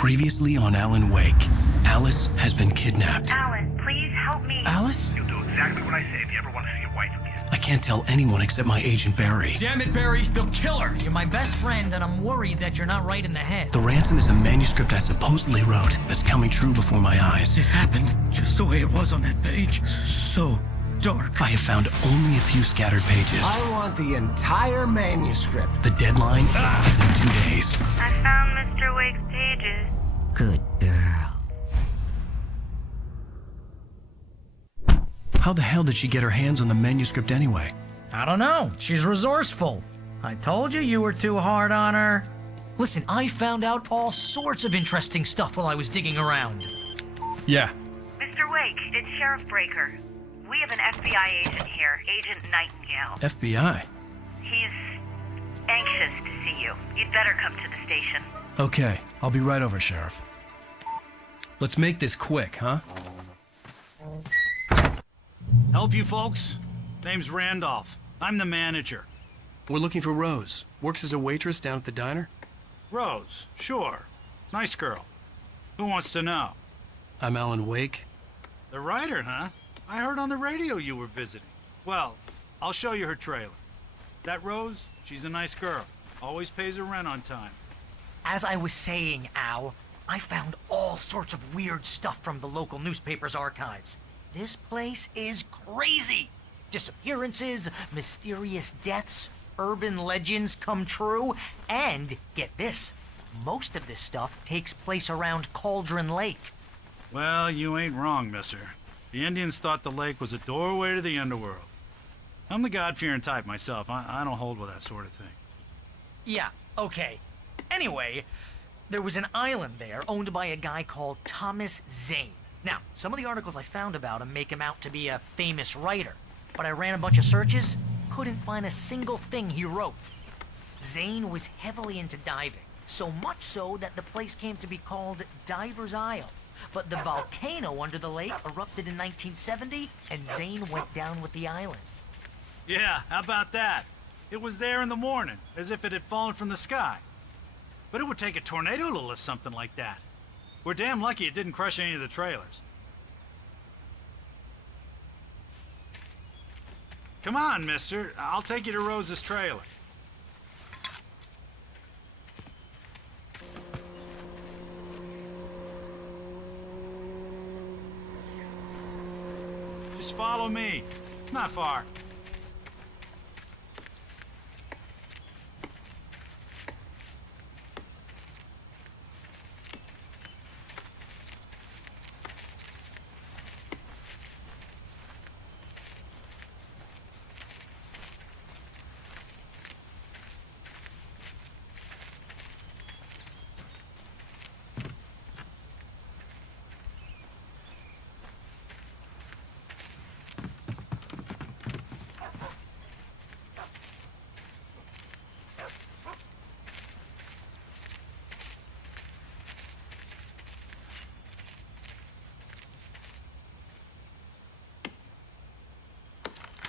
Previously on Alan Wake, Alice has been kidnapped. Alan, please help me. Alice? You'll do exactly what I say if you ever want to see your wife again. I can't tell anyone except my agent Barry. Damn it, Barry, they'll kill her! You're my best friend, and I'm worried that you're not right in the head. The ransom is a manuscript I supposedly wrote that's coming true before my eyes. It happened just the way it was on that page. So dark. I have found only a few scattered pages. I want the entire manuscript. The deadline is in 2 days. I found Mr. Wake's pages. Good girl. How the hell did she get her hands on the manuscript anyway? I don't know. She's resourceful. I told you were too hard on her. Listen, I found out all sorts of interesting stuff while I was digging around. Yeah. Mr. Wake, it's Sheriff Breaker. We have an FBI agent here, Agent Nightingale. FBI? He's anxious to see you. You'd better come to the station. Okay, I'll be right over, Sheriff. Let's make this quick, huh? Help you folks? Name's Randolph. I'm the manager. We're looking for Rose. Works as a waitress down at the diner. Rose, sure. Nice girl. Who wants to know? I'm Alan Wake. The writer, huh? I heard on the radio you were visiting. Well, I'll show you her trailer. That Rose, she's a nice girl. Always pays her rent on time. As I was saying, Al, I found all sorts of weird stuff from the local newspaper's archives. This place is crazy. Disappearances, mysterious deaths, urban legends come true, and get this, most of this stuff takes place around Cauldron Lake. Well, you ain't wrong, mister. The Indians thought the lake was a doorway to the underworld. I'm the God-fearing type myself. I don't hold with that sort of thing. Yeah, okay. Anyway, there was an island there owned by a guy called Thomas Zane. Now, some of the articles I found about him make him out to be a famous writer, but I ran a bunch of searches, couldn't find a single thing he wrote. Zane was heavily into diving, so much so that the place came to be called Diver's Isle. But the volcano under the lake erupted in 1970, and Zane went down with the island. Yeah, how about that? It was there in the morning, as if it had fallen from the sky. But it would take a tornado to lift something like that. We're damn lucky it didn't crush any of the trailers. Come on, mister. I'll take you to Rose's trailer. Just follow me. It's not far.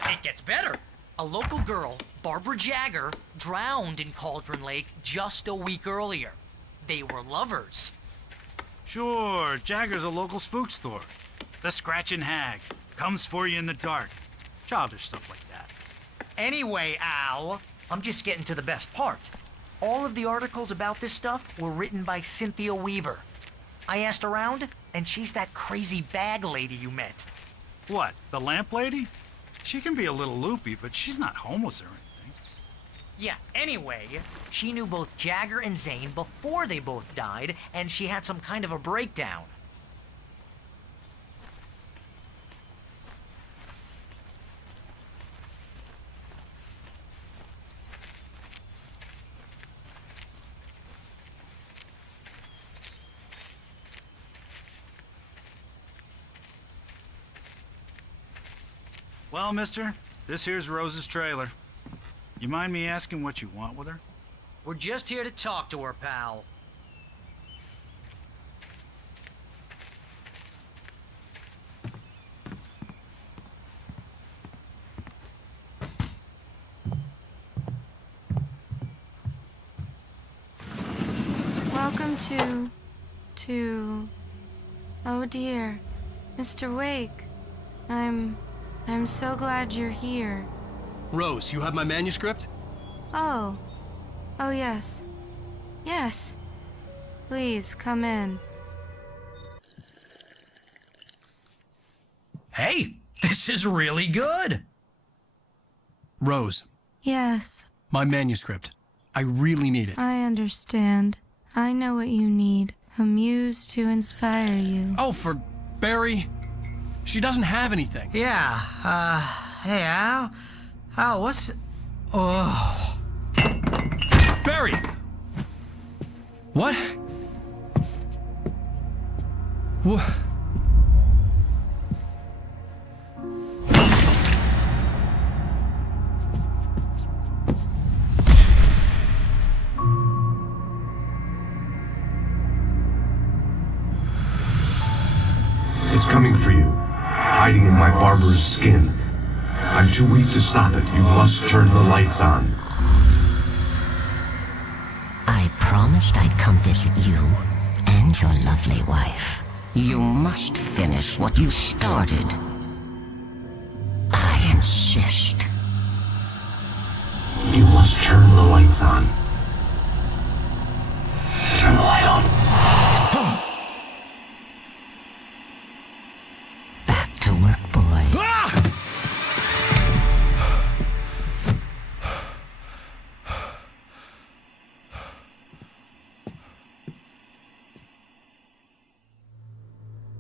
It gets better. A local girl, Barbara Jagger, drowned in Cauldron Lake just a week earlier. They were lovers. Sure, Jagger's a local spook store. The Scratchin' Hag. Comes for you in the dark. Childish stuff like that. Anyway, Al, I'm just getting to the best part. All of the articles about this stuff were written by Cynthia Weaver. I asked around, and she's that crazy bag lady you met. What, the lamp lady? She can be a little loopy, but she's not homeless or anything. Yeah, anyway, she knew both Jagger and Zane before they both died, and she had some kind of a breakdown. Well, mister, this here's Rose's trailer. You mind me asking what you want with her? We're just here to talk to her, pal. Welcome to to... Oh dear, Mr. Wake. I'm so glad you're here. Rose, you have my manuscript? Oh. Oh, yes. Yes. Please, come in. Hey, this is really good. Rose, Yes, my manuscript. I really need it. I understand. I know what you need. A muse to inspire you. Oh, for Barry? She doesn't have anything. Yeah, hey, Al, what's... Oh... Barry! What? What? It's coming for you, hiding in my barber's skin. I'm too weak to stop it. You must turn the lights on. I promised I'd come visit you and your lovely wife. You must finish what you started. I insist. You must turn the lights on. Turn the light on. Back to work, boy.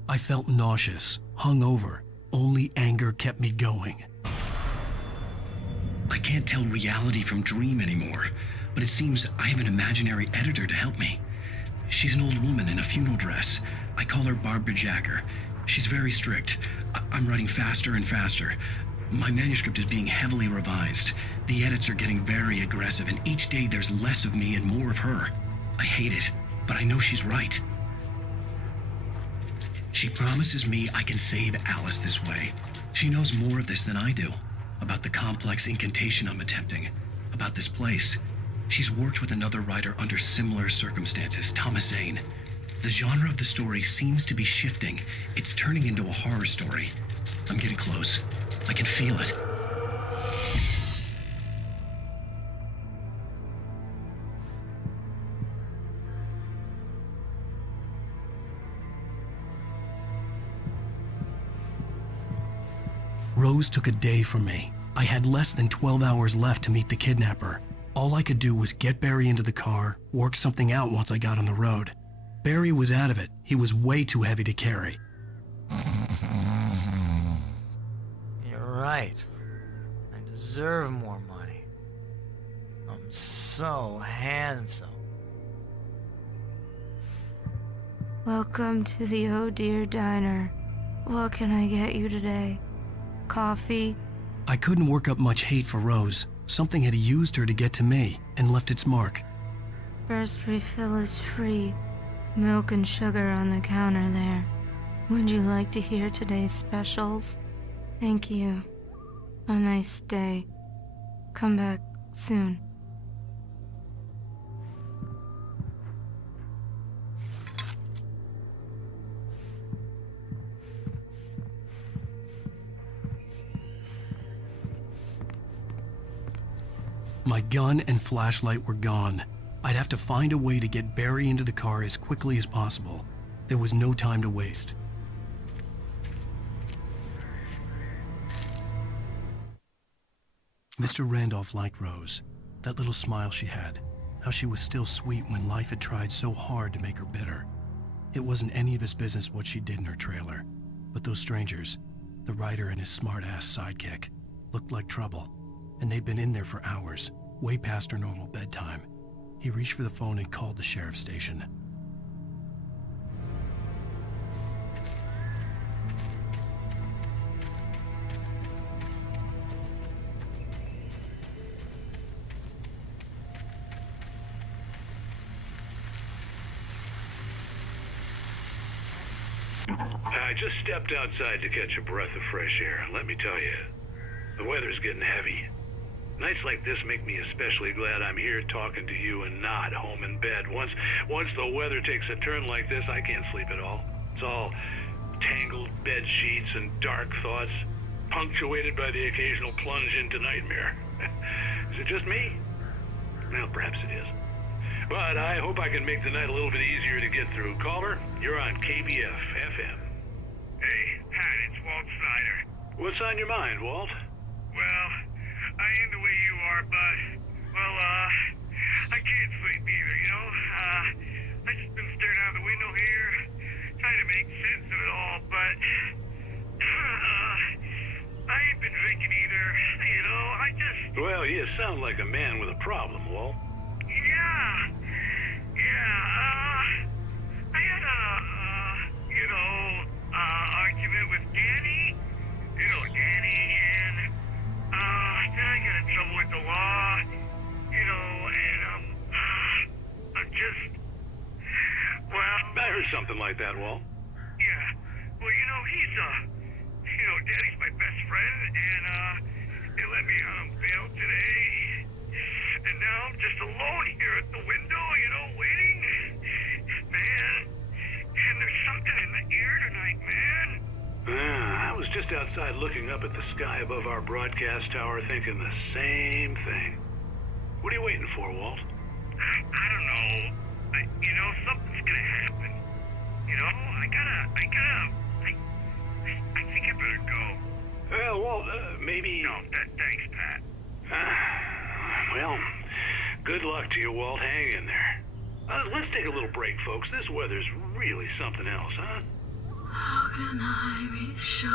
I felt nauseous, hungover. Only anger kept me going. I can't tell reality from dream anymore, but it seems I have an imaginary editor to help me. She's an old woman in a funeral dress. I call her Barbara Jacker. She's very strict. I'm writing faster and faster. My manuscript is being heavily revised. The edits are getting very aggressive, and each day there's less of me and more of her. I hate it, but I know she's right. She promises me I can save Alice this way. She knows more of this than I do. About the complex incantation I'm attempting. About this place. She's worked with another writer under similar circumstances, Thomas Zane. The genre of the story seems to be shifting. It's turning into a horror story. I'm getting close. I can feel it. Rose took a day from me. I had less than 12 hours left to meet the kidnapper. All I could do was get Barry into the car, work something out once I got on the road. Barry was out of it. He was way too heavy to carry. You're right. I deserve more money. I'm so handsome. Welcome to the Oh Dear Diner. What can I get you today? Coffee? I couldn't work up much hate for Rose. Something had used her to get to me and left its mark. First refill is free. Milk and sugar on the counter there. Would you like to hear today's specials? Thank you. A nice day. Come back soon. My gun and flashlight were gone. I'd have to find a way to get Barry into the car as quickly as possible. There was no time to waste. Mr. Randolph liked Rose. That little smile she had. How she was still sweet when life had tried so hard to make her bitter. It wasn't any of his business what she did in her trailer. But those strangers, the writer and his smart-ass sidekick, looked like trouble. And they'd been in there for hours, way past her normal bedtime. He reached for the phone and called the sheriff's station. I just stepped outside to catch a breath of fresh air. Let me tell you, the weather's getting heavy. Nights like this make me especially glad I'm here talking to you and not home in bed. Once the weather takes a turn like this, I can't sleep at all. It's all tangled bed sheets and dark thoughts, punctuated by the occasional plunge into nightmare. Is it just me? Well, perhaps it is. But I hope I can make the night a little bit easier to get through. Caller, you're on KBF FM. Hey, Pat, it's Walt Snyder. What's on your mind, Walt? Well, I am the way you are, but, well, I can't sleep either, you know? I just been staring out the window here, trying to make sense of it all, but, I ain't been drinking either, you know? Well, you sound like a man with a problem, Walt. Yeah, I had argument with Danny, and, then I got in trouble with the law, and, I'm just, well... I heard something like that, Walt. Yeah, well, Danny's my best friend, and, they let me bail today, and now I'm just alone here at the window, waiting. Man, and there's something in the air tonight, man. I was just outside looking up at the sky above our broadcast tower thinking the same thing. What are you waiting for, Walt? I don't know. Something's gonna happen. I think I better go. Well, Walt, maybe... No, thanks, Pat. Well, good luck to you, Walt. Hang in there. Let's take a little break, folks. This weather's really something else, huh? How can I be sure?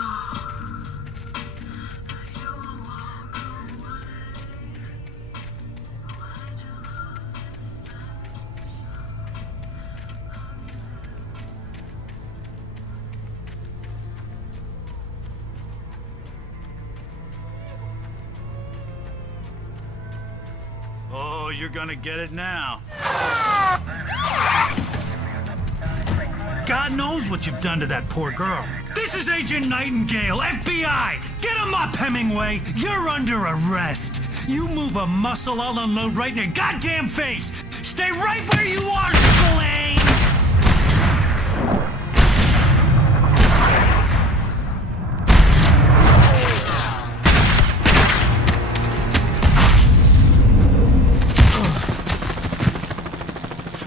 Oh, you're gonna get it now. God knows what you've done to that poor girl. This is Agent Nightingale, FBI! Get him up, Hemingway! You're under arrest! You move a muscle, I'll unload right in your goddamn face! Stay right where you are, Spillane!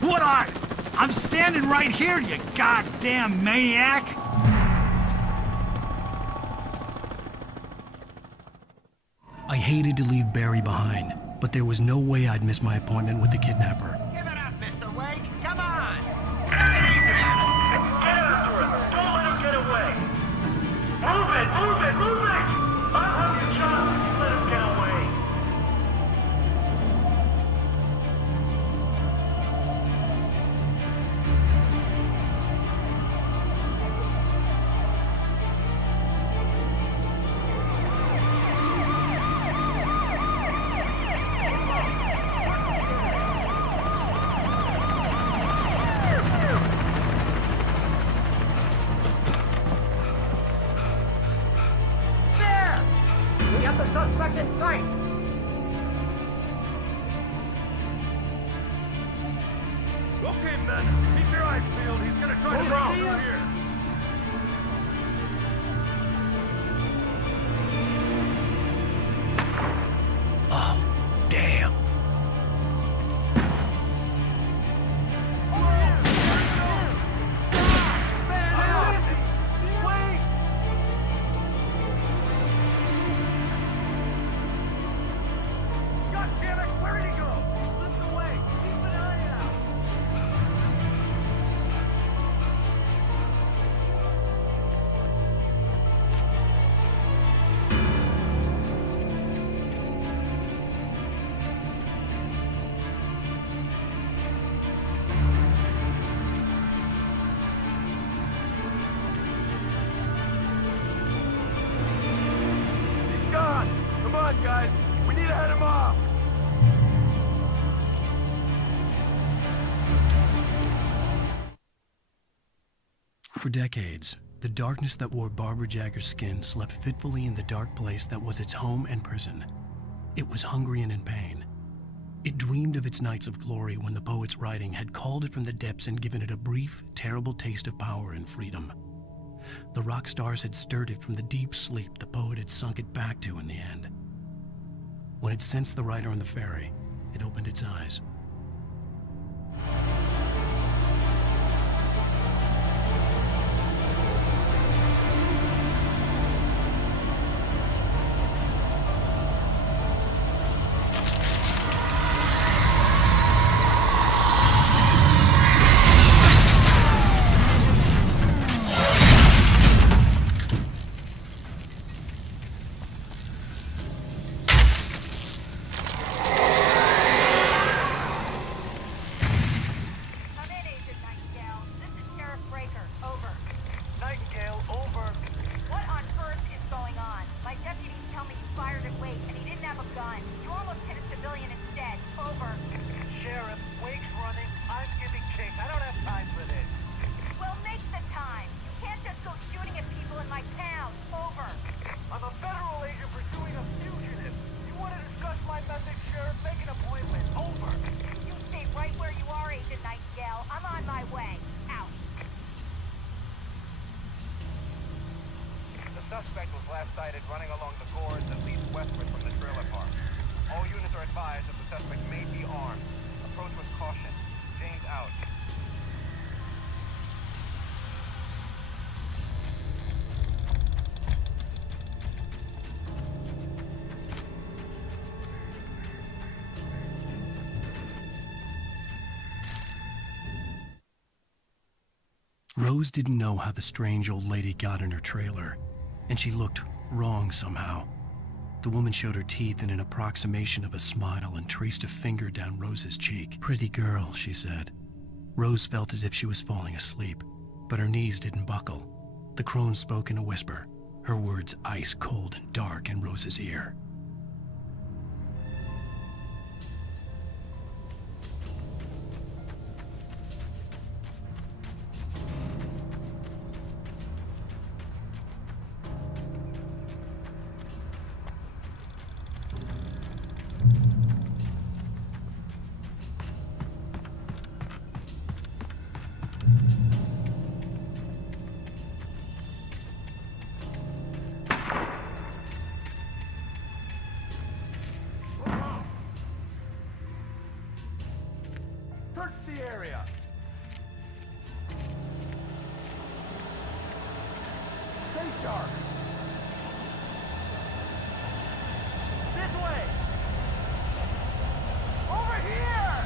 What are? I'm standing right here, you goddamn maniac! I hated to leave Barry behind, but there was no way I'd miss my appointment with the kidnapper. Give it up, Mr. Wake. Come on. Take it easy on him. Get after him. Don't let him get away. Move it! I'll have you shot if you let him get away. Suspect in sight! Okay, men. Keep your eyes peeled. He's gonna try to break through here. Oh, damn. Come on, guys. We need to head him off. For decades, the darkness that wore Barbara Jagger's skin slept fitfully in the dark place that was its home and prison. It was hungry and in pain. It dreamed of its nights of glory when the poet's writing had called it from the depths and given it a brief, terrible taste of power and freedom. The rock stars had stirred it from the deep sleep the poet had sunk it back to in the end. When it sensed the writer on the ferry, it opened its eyes. The suspect was last sighted running along the gorge that leads westward from the trailer park. All units are advised that the suspect may be armed. Approach with caution. James out. Rose didn't know how the strange old lady got in her trailer, and she looked wrong somehow. The woman showed her teeth in an approximation of a smile and traced a finger down Rose's cheek. "Pretty girl," she said. Rose felt as if she was falling asleep, but her knees didn't buckle. The crone spoke in a whisper, her words ice cold and dark in Rose's ear. Search the area. Stay sharp. This way. Over here.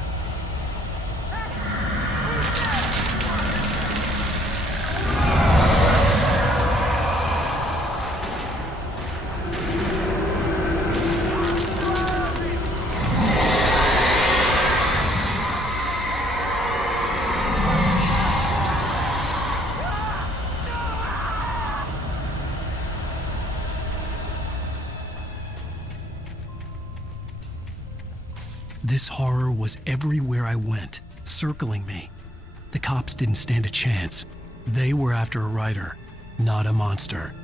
This horror was everywhere I went, circling me. The cops didn't stand a chance. They were after a writer, not a monster.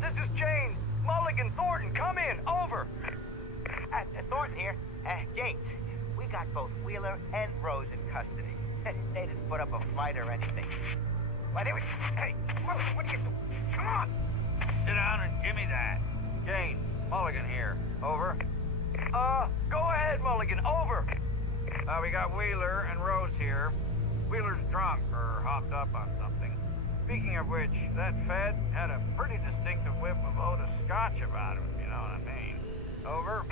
This is James. Mulligan Thornton, come in. Over. Thornton here. James, we got both Wheeler and Rose in custody. They didn't put up a fight or anything. Why, they were... Hey, Mulligan, what are you doing? Come on! Sit down and give me that. James, Mulligan here. Over. Go ahead, Mulligan. Over. We got Wheeler and Rose here. Wheeler's drunk or hopped up on something. Speaking of which, that Fed had a pretty distinctive whiff of Otis Scotch about him, if you know what I mean. Over.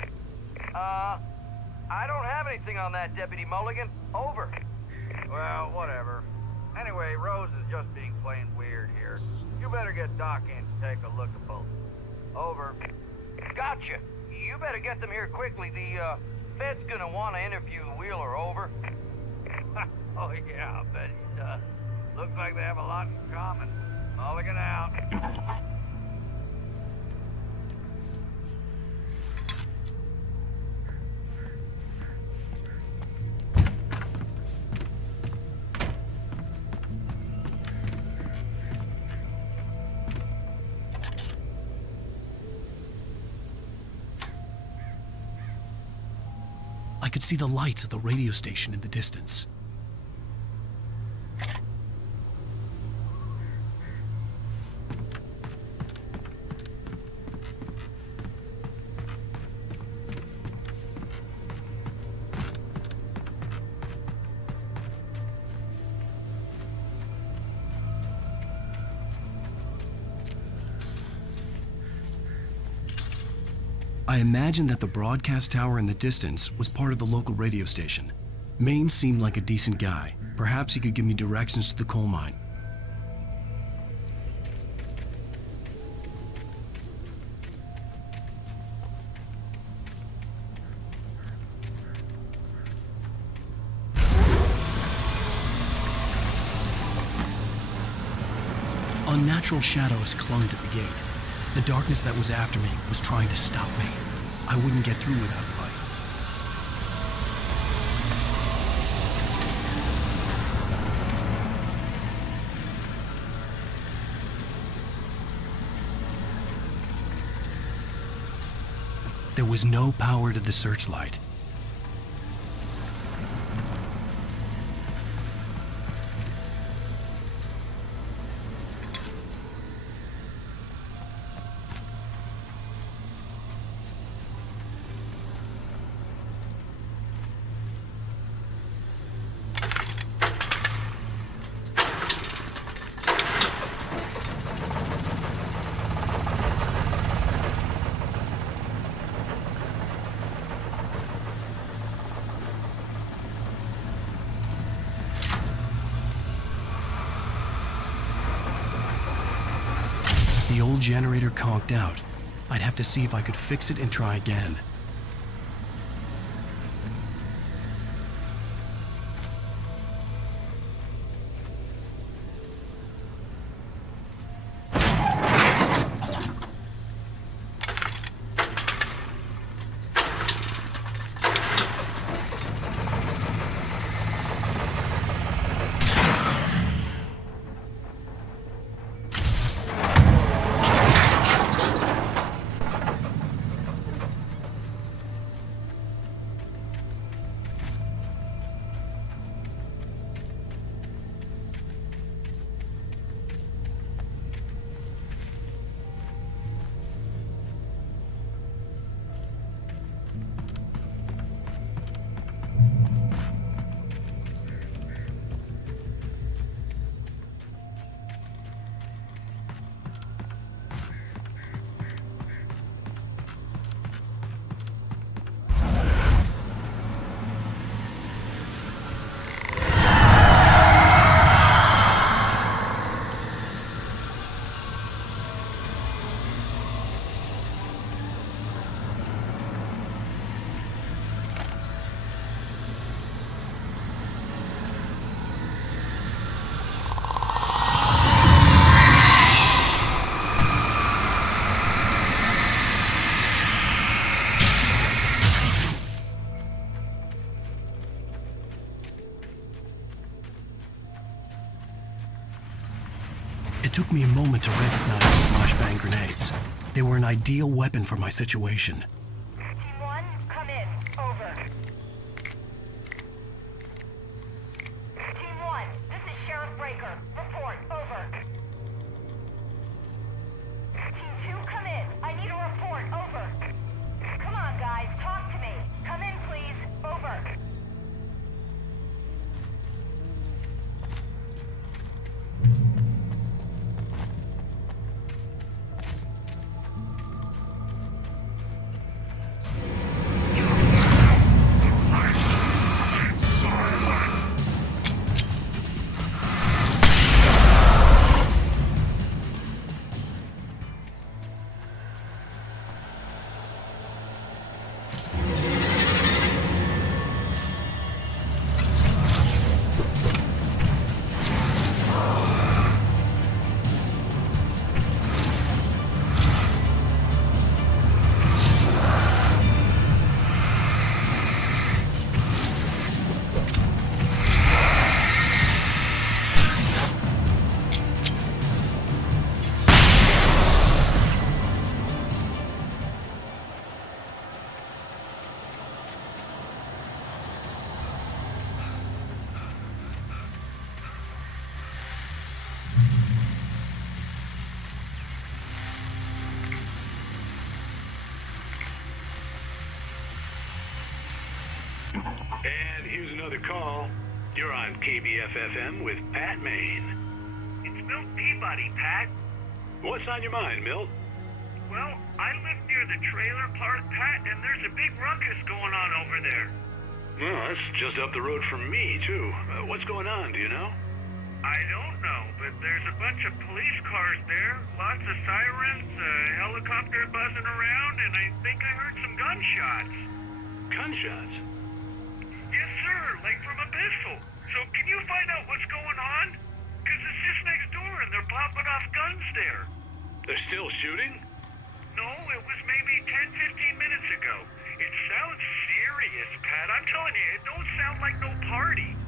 I don't have anything on that, Deputy Mulligan. Over. Well, whatever. Anyway, Rose is just being plain weird here. You better get Doc in to take a look at both. Over. Gotcha. You better get them here quickly. The, Fed's gonna want to interview Wheeler. Over. Oh, yeah, I bet he does. Looks like they have a lot in common. Mulligan out. I could see the lights of the radio station in the distance. I imagined that the broadcast tower in the distance was part of the local radio station. Maine seemed like a decent guy. Perhaps he could give me directions to the coal mine. Unnatural shadows clung to the gate. The darkness that was after me was trying to stop me. I wouldn't get through without light. There was no power to the searchlight. The old generator conked out. I'd have to see if I could fix it and try again. It took me a moment to recognize the flashbang grenades. They were an ideal weapon for my situation. Team 1, come in. Over. Team 1, this is Sheriff Breaker. Report. Over. Team 2, come in. I need a report. Over. Come on, guys. Talk to me. Come in, please. Over. And here's another call. You're on KBFFM with Pat Maine. It's Milt Peabody, Pat. What's on your mind, Milt? Well, I live near the trailer park, Pat, and there's a big ruckus going on over there. Well, that's just up the road from me, too. What's going on, do you know? I don't know, but there's a bunch of police cars there, lots of sirens, a helicopter buzzing around, and I think I heard some gunshots. Gunshots? Yes, sir, like from a pistol. So can you find out what's going on? Because it's just next door and they're popping off guns there. They're still shooting? No, it was maybe 10, 15 minutes ago. It sounds serious, Pat. I'm telling you, it don't sound like no party.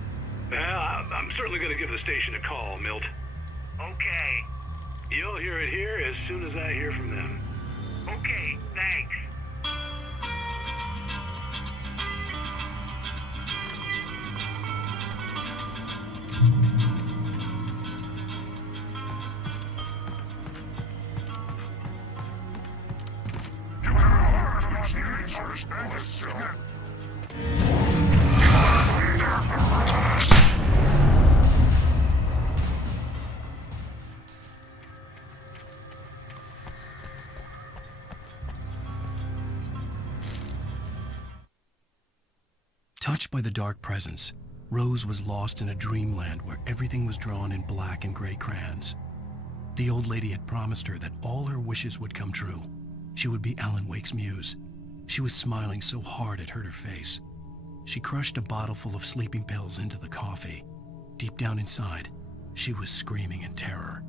Well, I'm certainly going to give the station a call, Milt. Okay. You'll hear it here as soon as I hear from them. Okay, thanks. Touched by the dark presence, Rose was lost in a dreamland where everything was drawn in black and gray crayons. The old lady had promised her that all her wishes would come true. She would be Alan Wake's muse. She was smiling so hard it hurt her face. She crushed a bottle full of sleeping pills into the coffee. Deep down inside, she was screaming in terror.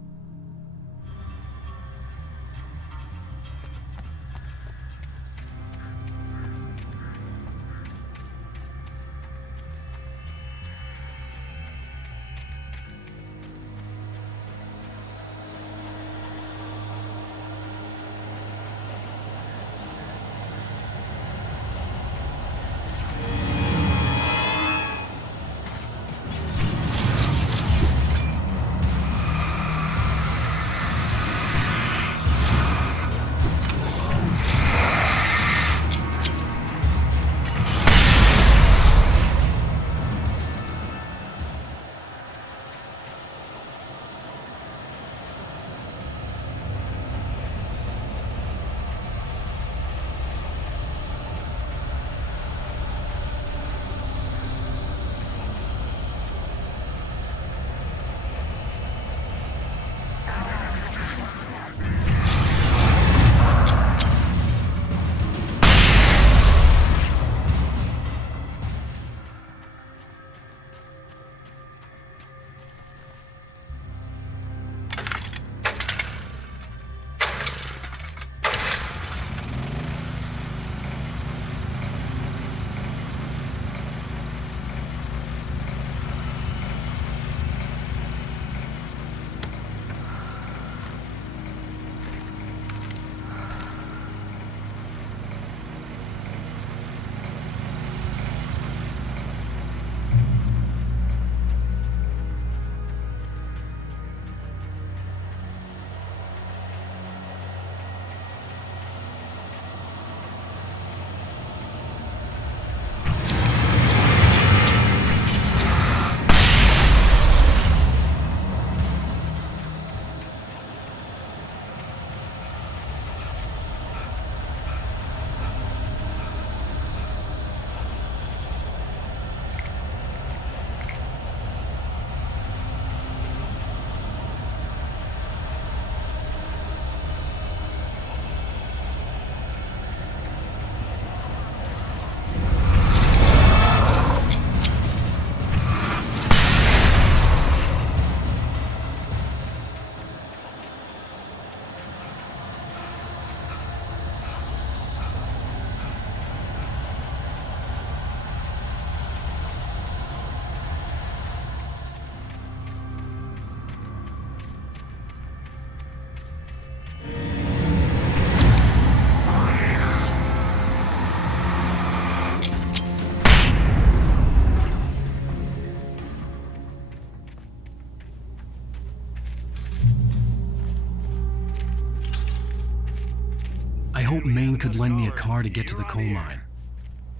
I hoped Maine could lend me a car to get to the coal mine.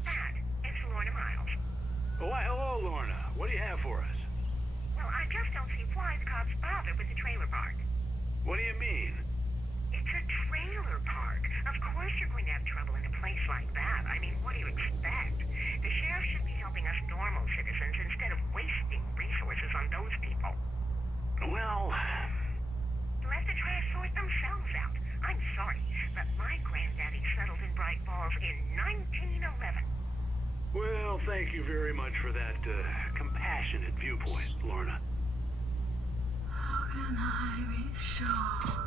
Dad, it's Lorna Miles. Oh, why, hello, Lorna. What do you have for us? Well, I just don't see why the cops bother with the trailer park. What do you mean? It's a trailer park. Of course you're going to have trouble in a place like that. I mean, what do you expect? The sheriff should be helping us normal citizens instead of wasting resources on those people. Well, Let the trash sort themselves out. I'm sorry, but my granddaddy settled in Bright Falls in 1911. well, thank you very much for that compassionate viewpoint, Lorna. How can I be sure?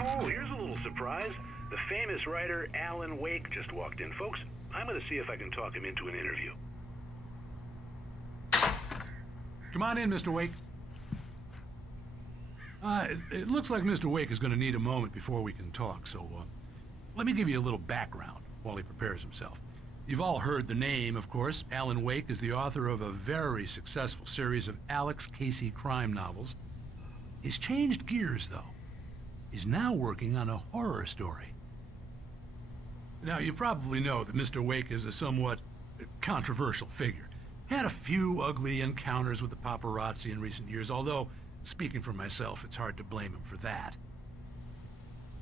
Oh, here's a little surprise. The famous writer Alan Wake just walked in. Folks, I'm going to see if I can talk him into an interview. Come on in, Mr. Wake. It looks like Mr. Wake is going to need a moment before we can talk, so let me give you a little background while he prepares himself. You've all heard the name, of course. Alan Wake is the author of a very successful series of Alex Casey crime novels. He's changed gears, though. He's now working on a horror story. Now, you probably know that Mr. Wake is a somewhat controversial figure. Had a few ugly encounters with the paparazzi in recent years, although, speaking for myself, it's hard to blame him for that.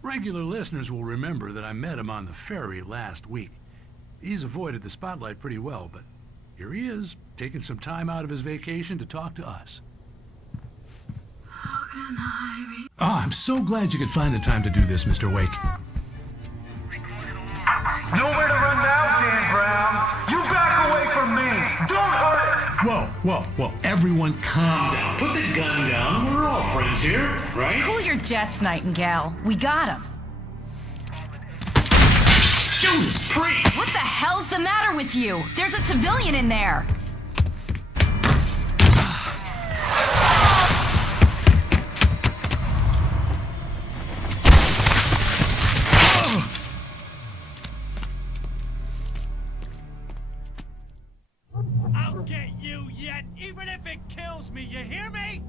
Regular listeners will remember that I met him on the ferry last week. He's avoided the spotlight pretty well, but here he is, taking some time out of his vacation to talk to us. How can I be? Oh, I'm so glad you could find the time to do this, Mr. Wake. Nowhere to run now, Dan Brown. You back away from me. Don't hurt. Whoa. Everyone calm down. Put the gun down. We're all friends here, right? Cool your jets, Nightingale. We got him. Judas Priest! What the hell's the matter with you? There's a civilian in there. I'll get you yet, even if it kills me. You hear me?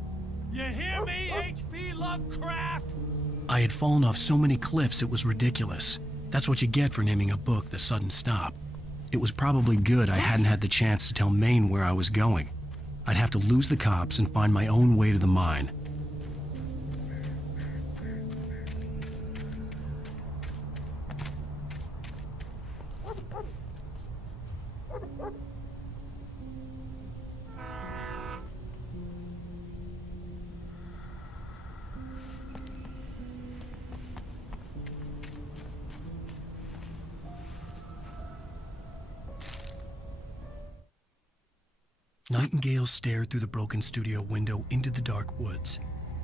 You hear me, H.P. Lovecraft? I had fallen off so many cliffs it was ridiculous. That's what you get for naming a book The Sudden Stop. It was probably good I hadn't had the chance to tell Maine where I was going. I'd have to lose the cops and find my own way to the mine. Nightingale stared through the broken studio window into the dark woods.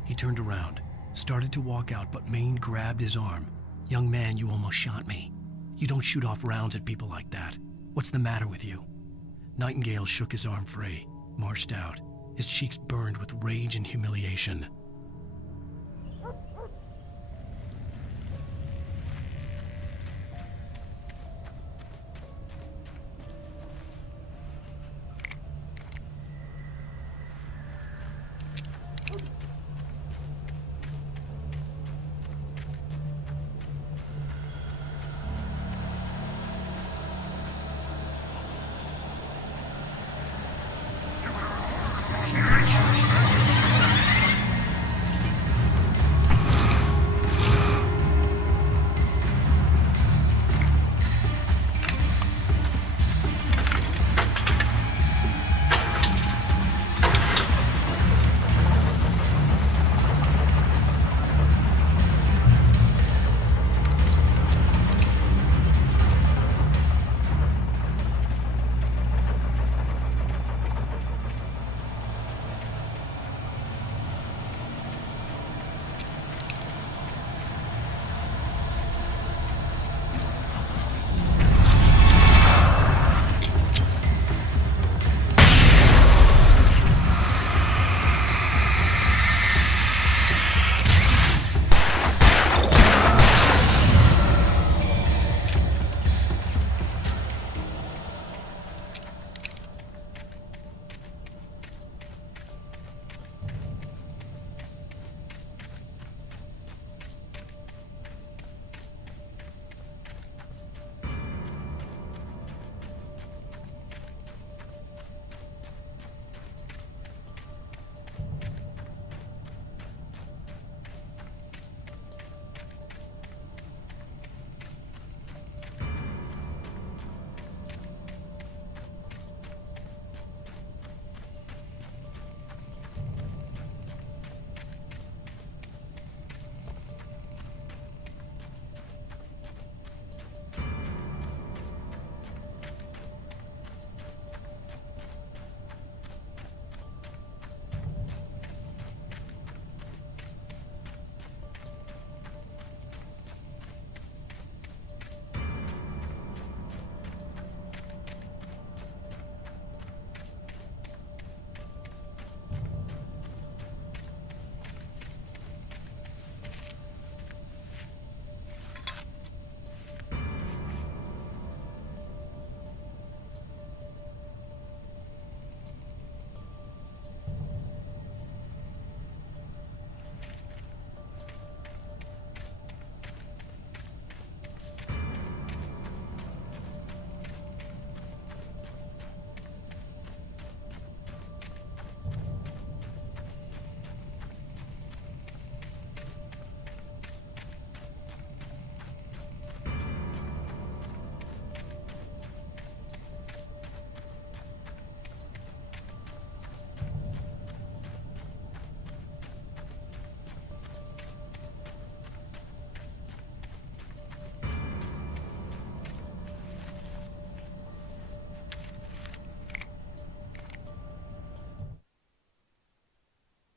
He turned around, started to walk out, but Maine grabbed his arm. "Young man, you almost shot me. You don't shoot off rounds at people like that. What's the matter with you?" Nightingale shook his arm free, marched out. His cheeks burned with rage and humiliation.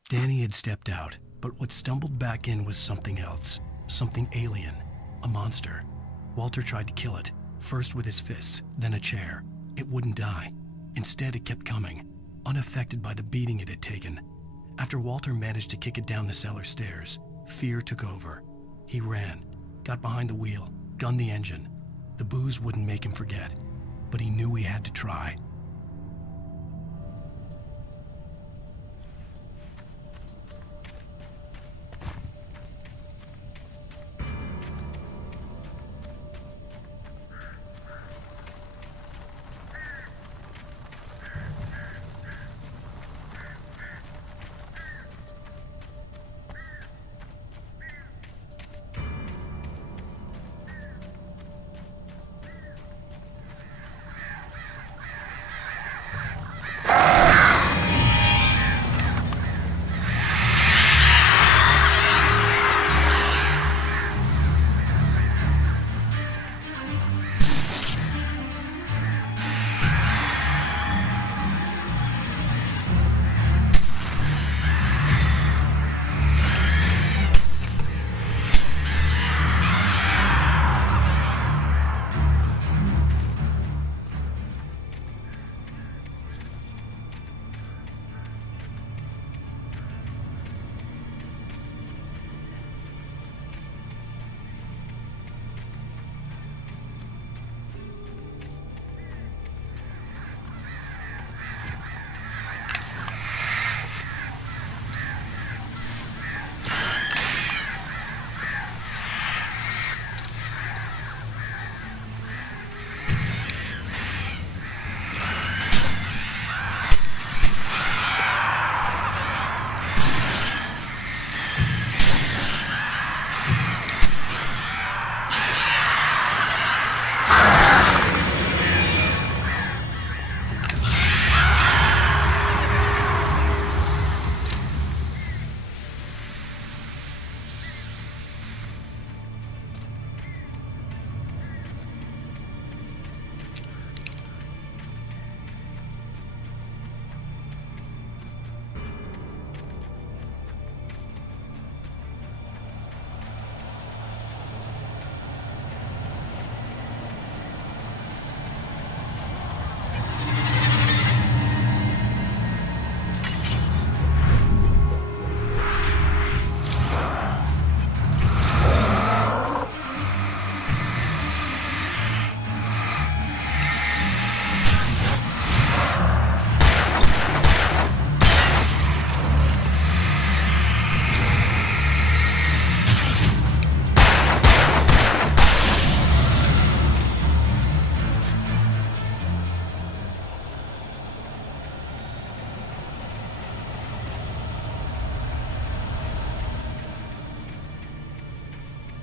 Danny had stepped out, but what stumbled back in was something else. Something alien. A monster. Walter tried to kill it, first with his fists, then a chair. It wouldn't die. Instead, it kept coming, unaffected by the beating it had taken. After Walter managed to kick it down the cellar stairs, fear took over. He ran, got behind the wheel, gunned the engine. The booze wouldn't make him forget, but he knew he had to try.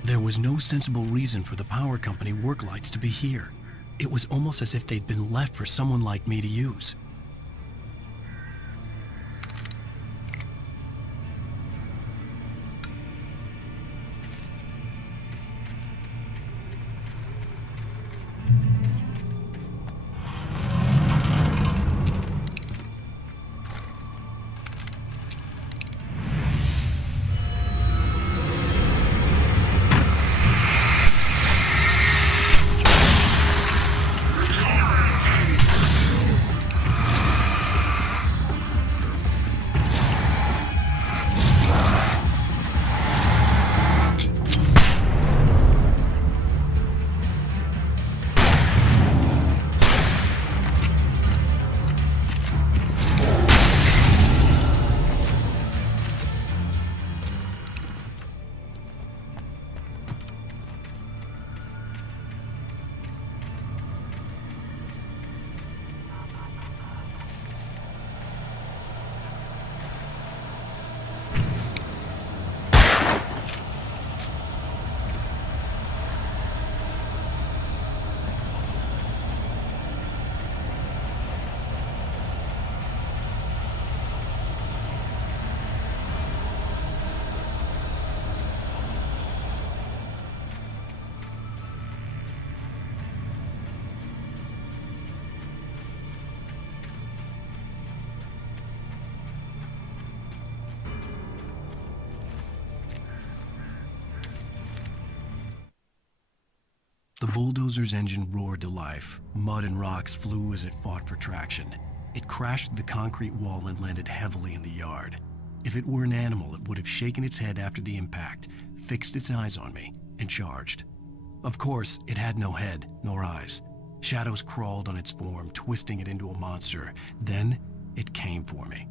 There was no sensible reason for the power company work lights to be here. It was almost as if they'd been left for someone like me to use. bulldozer's engine roared to life. Mud and rocks flew as it fought for traction. It crashed through the concrete wall and landed heavily in the yard. If it were an animal, it would have shaken its head after the impact, fixed its eyes on me, and charged. Of course, it had no head, nor eyes. Shadows crawled on its form, twisting it into a monster. Then, it came for me.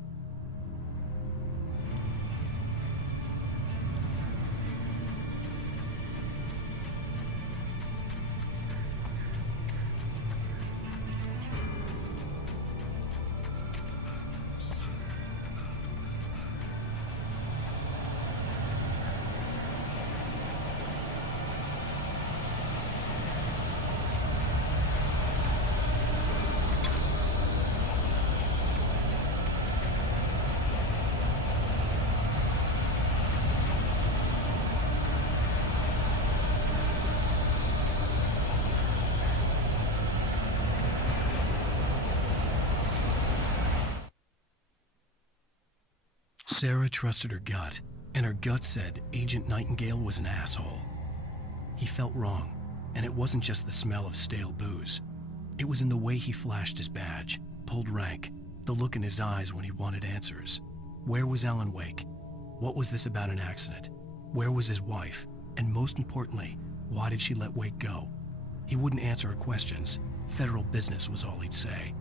Sarah trusted her gut, and her gut said Agent Nightingale was an asshole. He felt wrong, and it wasn't just the smell of stale booze. It was in the way he flashed his badge, pulled rank, the look in his eyes when he wanted answers. Where was Alan Wake? What was this about an accident? Where was his wife? And most importantly, why did she let Wake go? He wouldn't answer her questions. Federal business was all he'd say.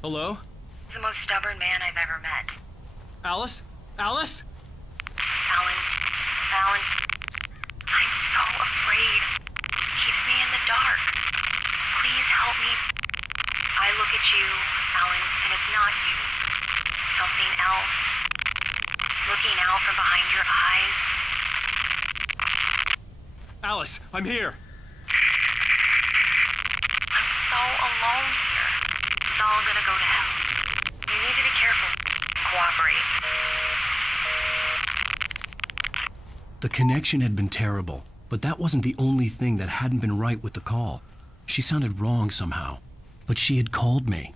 Hello? The most stubborn man I've ever met. Alice? Alice? Alan. I'm so afraid. Keeps me in the dark. Please help me. I look at you, Alan, and it's not you. Something else. Looking out from behind your eyes. Alice, I'm here. I'm so alone here. It's all gonna go to hell. You need to be careful. Cooperate. The connection had been terrible, but that wasn't the only thing that hadn't been right with the call. She sounded wrong somehow, but she had called me.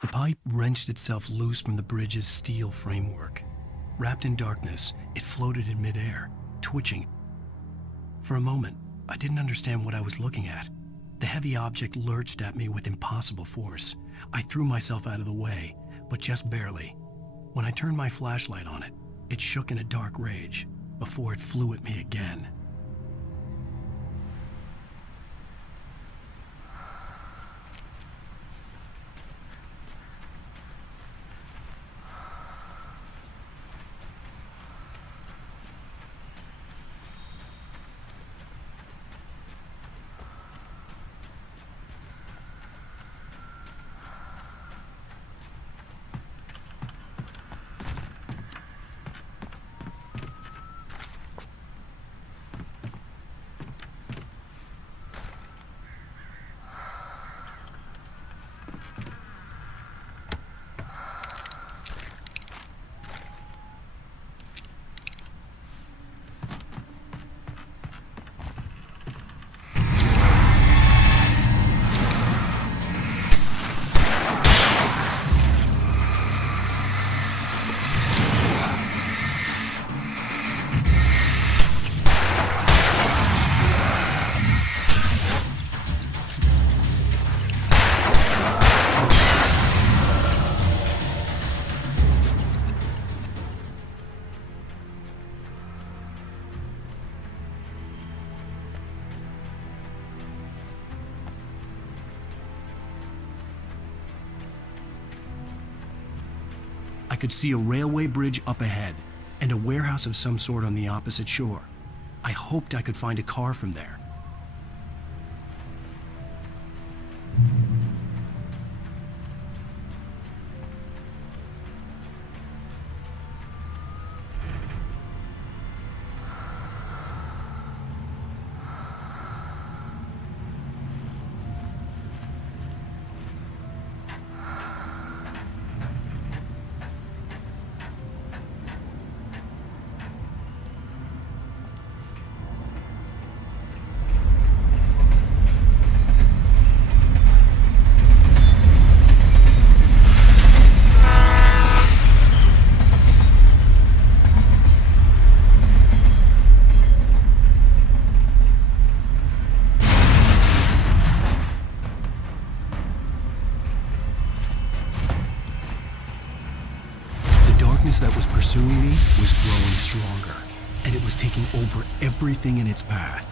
The pipe wrenched itself loose from the bridge's steel framework. Wrapped in darkness, it floated in midair, twitching. For a moment, I didn't understand what I was looking at. The heavy object lurched at me with impossible force. I threw myself out of the way, but just barely. When I turned my flashlight on it, it shook in a dark rage before it flew at me again. I could see a railway bridge up ahead, and a warehouse of some sort on the opposite shore. I hoped I could find a car from there. stronger, and it was taking over everything in its path.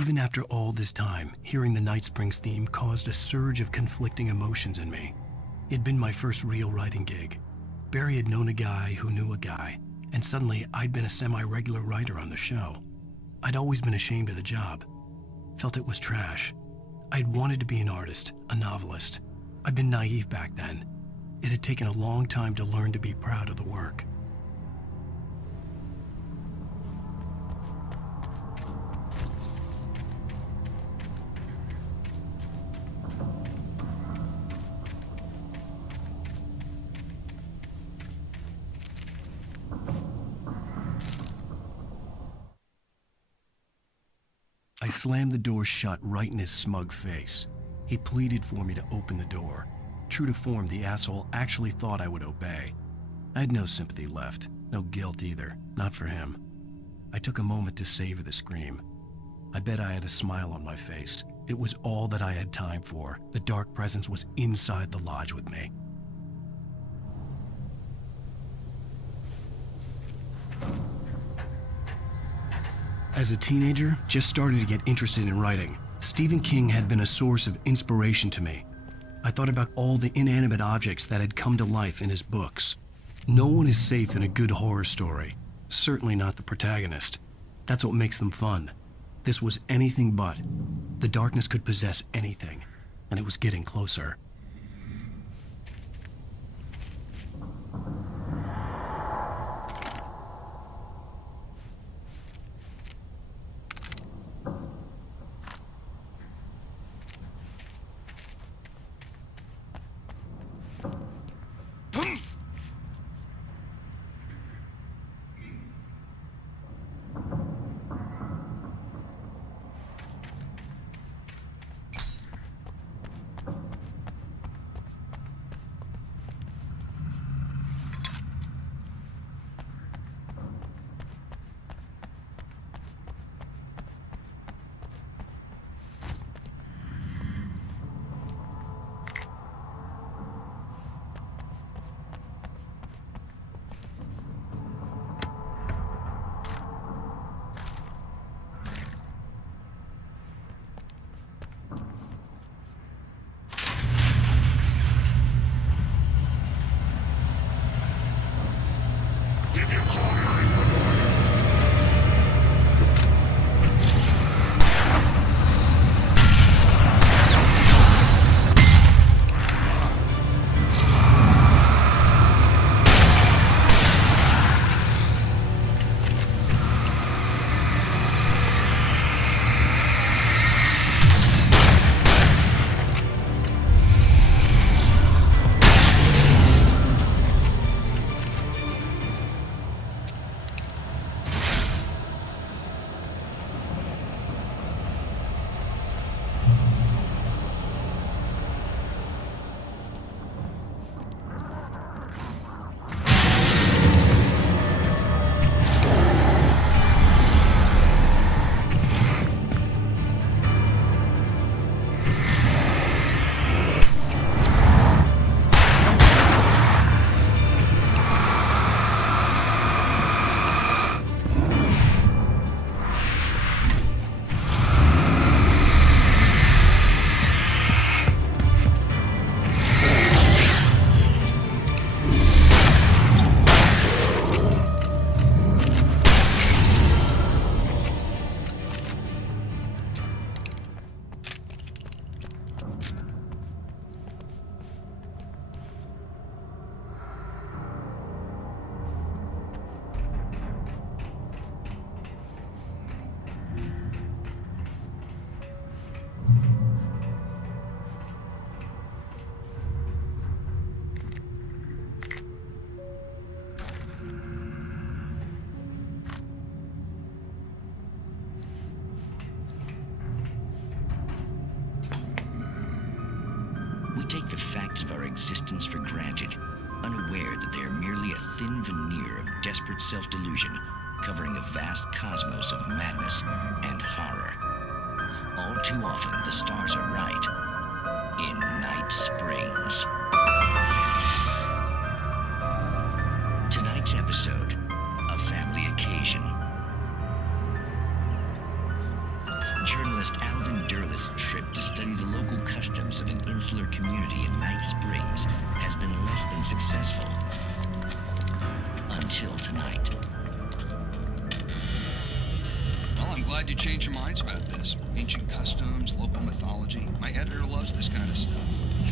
Even after all this time, hearing the Night Springs theme caused a surge of conflicting emotions in me. It'd been my first real writing gig. Barry had known a guy who knew a guy, and suddenly I'd been a semi-regular writer on the show. I'd always been ashamed of the job. Felt it was trash. I'd wanted to be an artist, a novelist. I'd been naive back then. It had taken a long time to learn to be proud of the work. I slammed the door shut right in his smug face. He pleaded for me to open the door. True to form, the asshole actually thought I would obey. I had no sympathy left, no guilt either, not for him. I took a moment to savor the scream. I bet I had a smile on my face. It was all that I had time for. The dark presence was inside the lodge with me. As a teenager, just starting to get interested in writing, Stephen King had been a source of inspiration to me. I thought about all the inanimate objects that had come to life in his books. No one is safe in a good horror story, certainly not the protagonist. That's what makes them fun. This was anything but. The darkness could possess anything, and it was getting closer. We take the facts of our existence for granted, unaware that they are merely a thin veneer of desperate self-delusion covering a vast cosmos of madness and horror. All too often, the stars are right. In Night Springs. Tonight's episode, A Family Occasion. Journalist Alvin Derleth's trip to study the local customs of an insular community in Night Springs has been less than successful. Until tonight. Well, I'm glad you changed your minds about this. Ancient customs, local mythology. My editor loves this kind of stuff.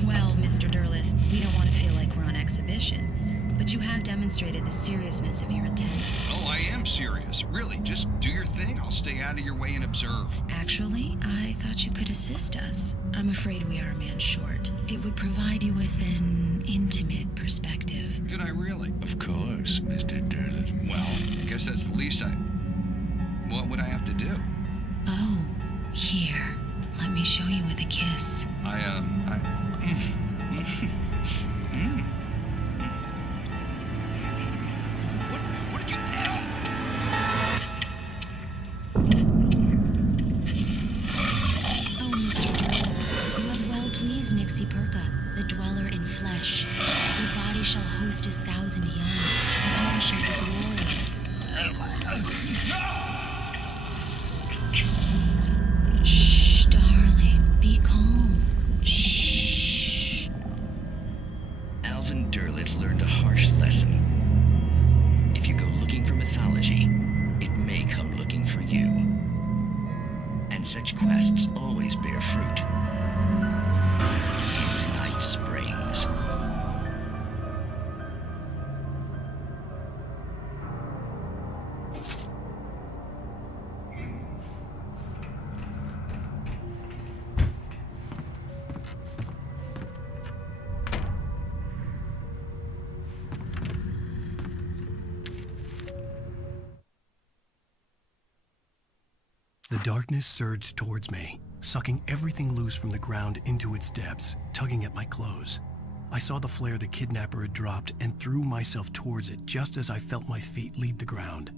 Well, Mr. Derleth, we don't want to feel like we're on exhibition, but you have demonstrated the seriousness of your intent. Oh, I am serious. Really, just do your thing. I'll stay out of your way and observe. Actually, I thought you could assist us. I'm afraid we are a man short. It would provide you with an intimate perspective. Could I really? Of course, Mr. Derleth. Well, I guess that's the least What would I have to do? Oh, here. Let me show you with a kiss. What did you... Oh, Mr. Derleth, you have well pleased Nixie Perka, the dweller in flesh. Your body shall host his 1,000 young, and all shall be glory. Shh, darling, be calm. Shh. Alvin Derleth learned a harsh lesson. If you go looking for mythology, it may come looking for you. And such quests always bear fruit. In Night Springs. The darkness surged towards me, sucking everything loose from the ground into its depths, tugging at my clothes. I saw the flare the kidnapper had dropped and threw myself towards it just as I felt my feet leave the ground.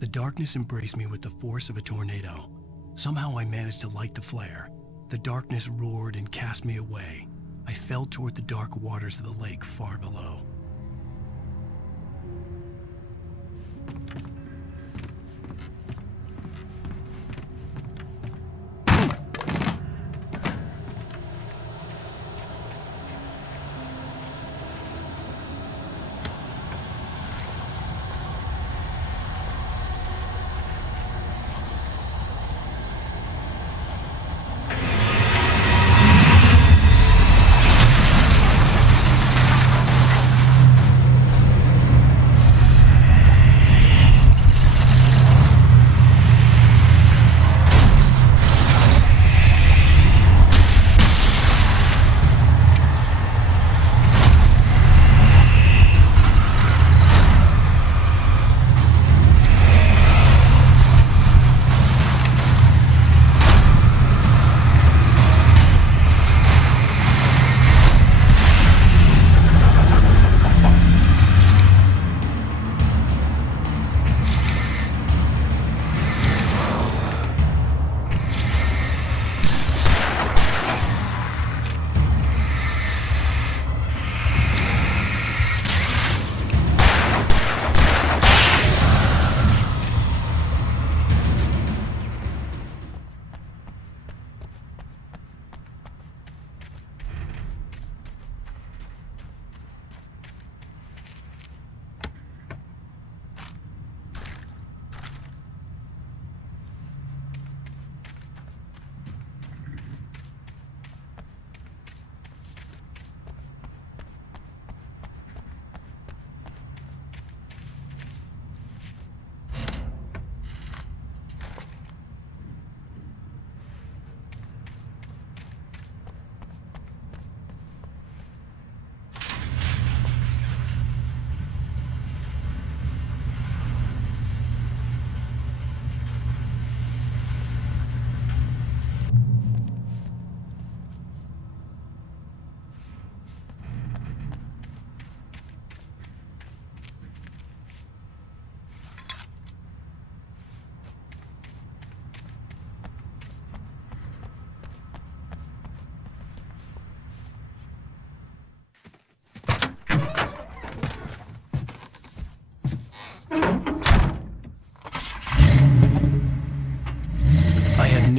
The darkness embraced me with the force of a tornado. Somehow I managed to light the flare. The darkness roared and cast me away. I fell toward the dark waters of the lake far below.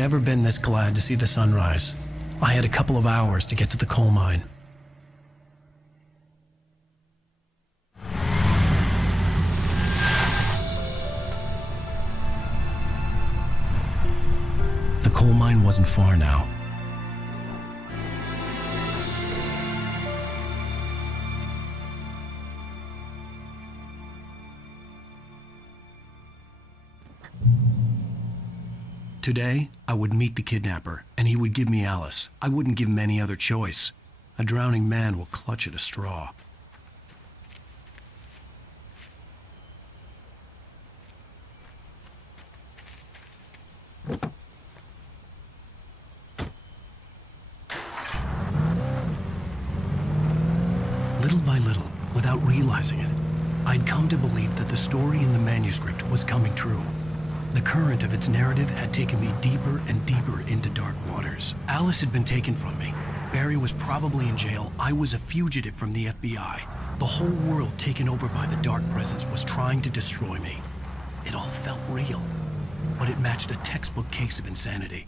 never been this glad to see the sunrise. I had a couple of hours to get to the coal mine. The coal mine wasn't far now. Today, I would meet the kidnapper, and he would give me Alice. I wouldn't give him any other choice. A drowning man will clutch at a straw. Little by little, without realizing it, I'd come to believe that the story in the manuscript was coming true. The current of its narrative had taken me deeper and deeper into dark waters. Alice had been taken from me. Barry was probably in jail. I was a fugitive from the FBI. The whole world taken over by the dark presence was trying to destroy me. It all felt real, but it matched a textbook case of insanity.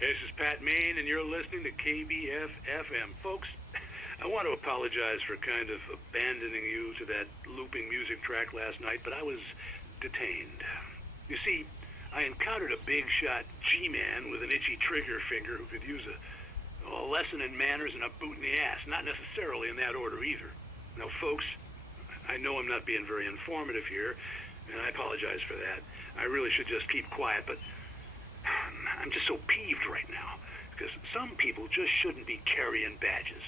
This is Pat Maine, and you're listening to KBF-FM. Folks, I want to apologize for kind of abandoning you to that looping music track last night, but I was detained. You see, I encountered a big-shot G-man with an itchy trigger finger who could use a lesson in manners and a boot in the ass. Not necessarily in that order either. Now, folks, I know I'm not being very informative here, and I apologize for that. I really should just keep quiet, but I'm just so peeved right now, because some people just shouldn't be carrying badges.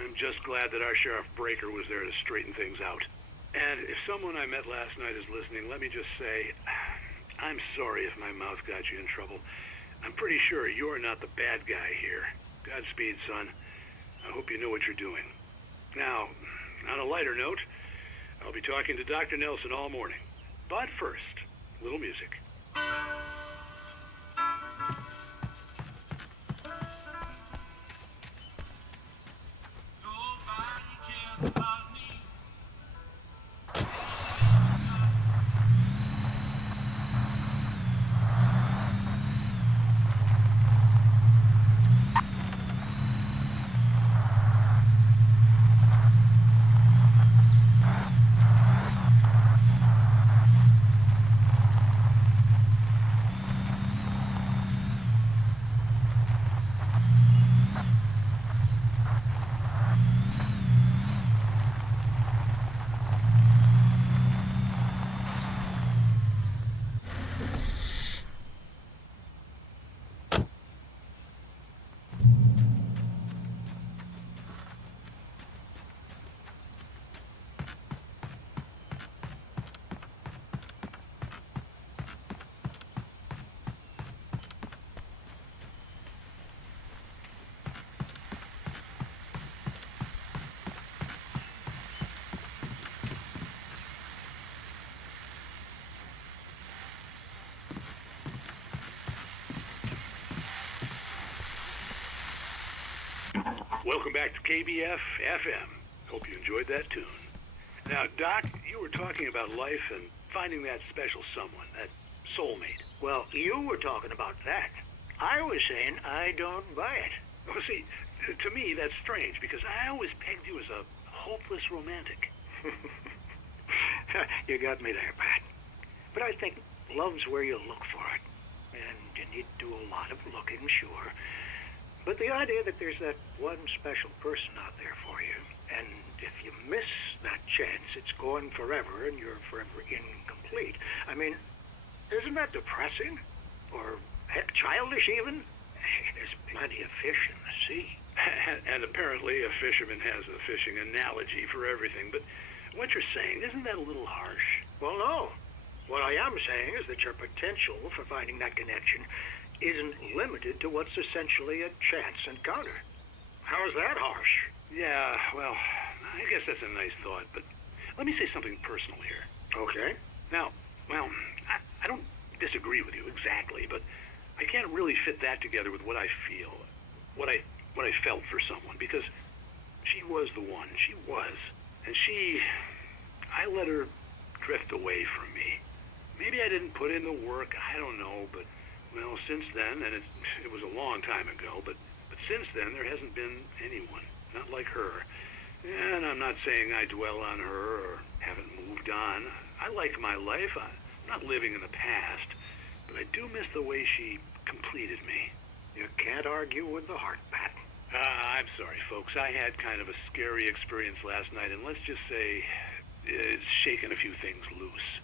I'm just glad that our Sheriff Breaker was there to straighten things out. And if someone I met last night is listening, let me just say, I'm sorry if my mouth got you in trouble. I'm pretty sure you're not the bad guy here. Godspeed, son. I hope you know what you're doing. Now, on a lighter note, I'll be talking to Dr. Nelson all morning. But first, a little music. Welcome back to KBF FM. Hope you enjoyed that tune. Now, Doc, you were talking about life and finding that special someone, that soulmate. Well, you were talking about that. I was saying I don't buy it. Well, see, to me, that's strange, because I always pegged you as a hopeless romantic. You got me there, Pat. But I think love's where you look for it. And you need to do a lot of looking, sure. But the idea that there's that one special person out there for you, and if you miss that chance, it's gone forever and you're forever incomplete. I mean, isn't that depressing? Or, heck, childish even? There's plenty of fish in the sea. And apparently a fisherman has a fishing analogy for everything, but what you're saying, isn't that a little harsh? Well, no. What I am saying is that your potential for finding that connection isn't limited to what's essentially a chance encounter. How is that harsh? Yeah, well, I guess that's a nice thought, but let me say something personal here. Okay. Now, well, I don't disagree with you exactly, but I can't really fit that together with what I feel, what I felt for someone, because she was the one. She was. And I let her drift away from me. Maybe I didn't put in the work, I don't know, but, well, since then, and it was a long time ago, but since then, there hasn't been anyone, not like her. And I'm not saying I dwell on her or haven't moved on. I like my life. I'm not living in the past, but I do miss the way she completed me. You can't argue with the heart, Pat. I'm sorry, folks. I had kind of a scary experience last night, and let's just say it's shaken a few things loose.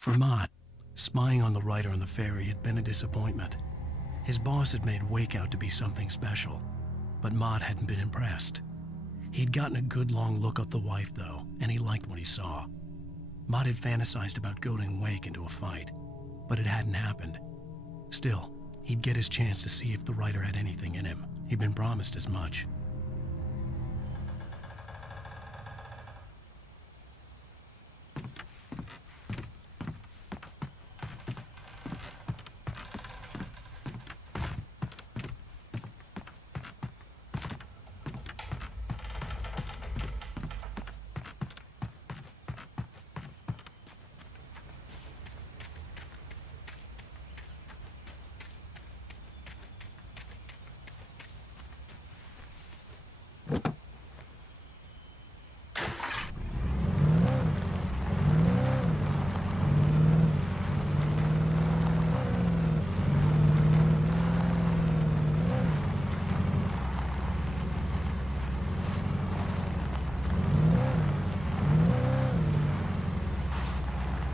For Mott, spying on the writer on the ferry had been a disappointment. His boss had made Wake out to be something special, but Mott hadn't been impressed. He'd gotten a good long look at the wife, though, and he liked what he saw. Mott had fantasized about goading Wake into a fight, but it hadn't happened. Still, he'd get his chance to see if the writer had anything in him. He'd been promised as much.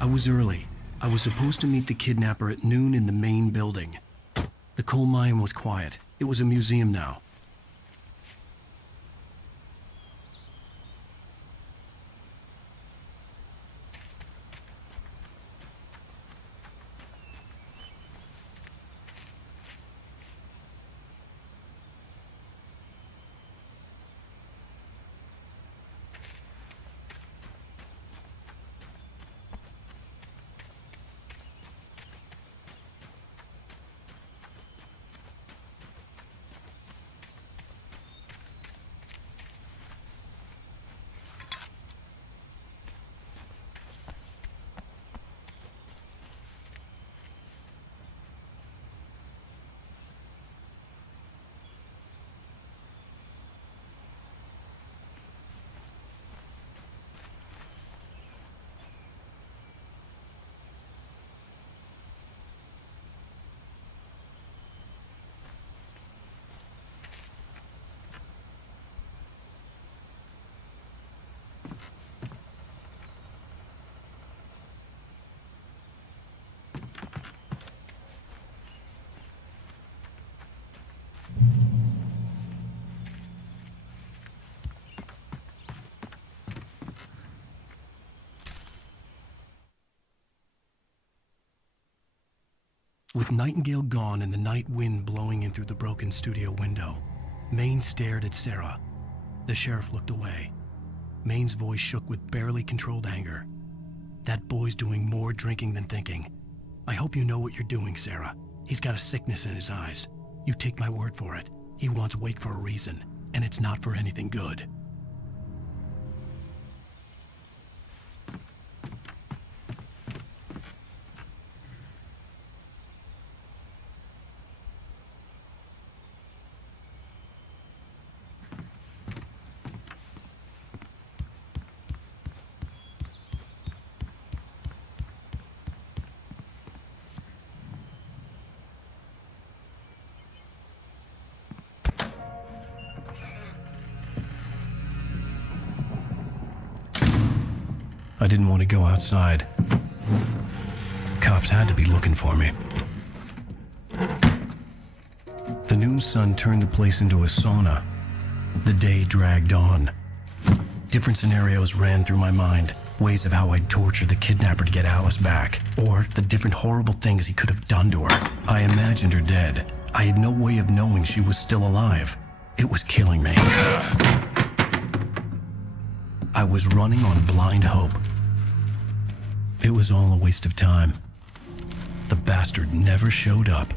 I was early. I was supposed to meet the kidnapper at noon in the main building. The coal mine was quiet. It was a museum now. With Nightingale gone and the night wind blowing in through the broken studio window, Maine stared at Sarah. The sheriff looked away. Maine's voice shook with barely controlled anger. That boy's doing more drinking than thinking. I hope you know what you're doing, Sarah. He's got a sickness in his eyes. You take my word for it. He wants Wake for a reason, and it's not for anything good. I didn't want to go outside. Cops had to be looking for me. The noon sun turned the place into a sauna. The day dragged on. Different scenarios ran through my mind. Ways of how I'd torture the kidnapper to get Alice back. Or the different horrible things he could have done to her. I imagined her dead. I had no way of knowing she was still alive. It was killing me. I was running on blind hope. It was all a waste of time. The bastard never showed up.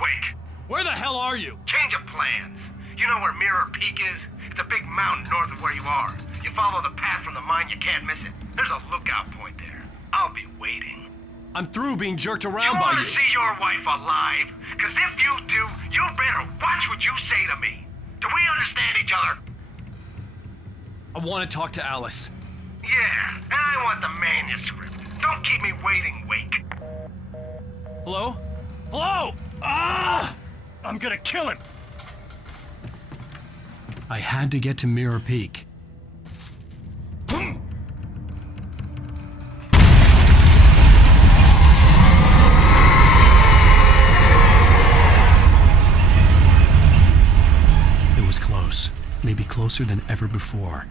Wake, Where the hell are you? change of plans. You know where Mirror Peak is? It's a big mountain north of where you are. You follow the path from the mine, you can't miss it. There's a lookout point there. I'll be waiting. I'm through being jerked around by You want you. to see your wife alive? Because if you do, you better watch what you say to me. Do we understand each other? I want to talk to Alice. Yeah, and I want the manuscript. Don't keep me waiting, Wake. Hello? Hello? Ah! I'm gonna kill him. I had to get to Mirror Peak. It was close, maybe closer than ever before.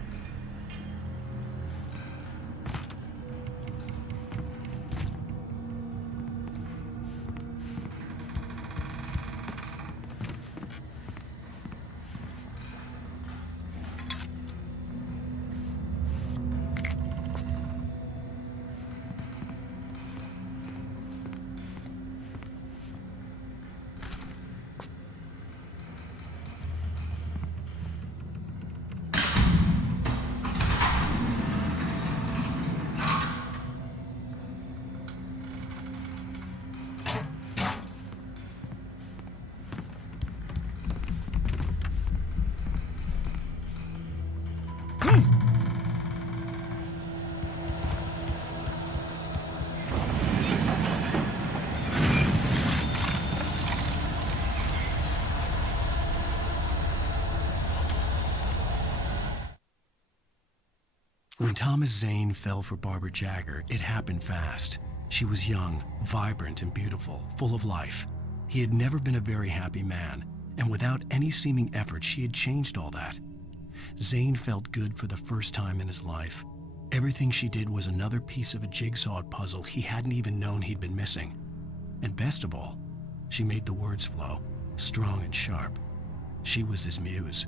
When Thomas Zane fell for Barbara Jagger, it happened fast. She was young, vibrant, and beautiful, full of life. He had never been a very happy man, and without any seeming effort, she had changed all that. Zane felt good for the first time in his life. Everything she did was another piece of a jigsaw puzzle he hadn't even known he'd been missing. And best of all, she made the words flow, strong and sharp. She was his muse.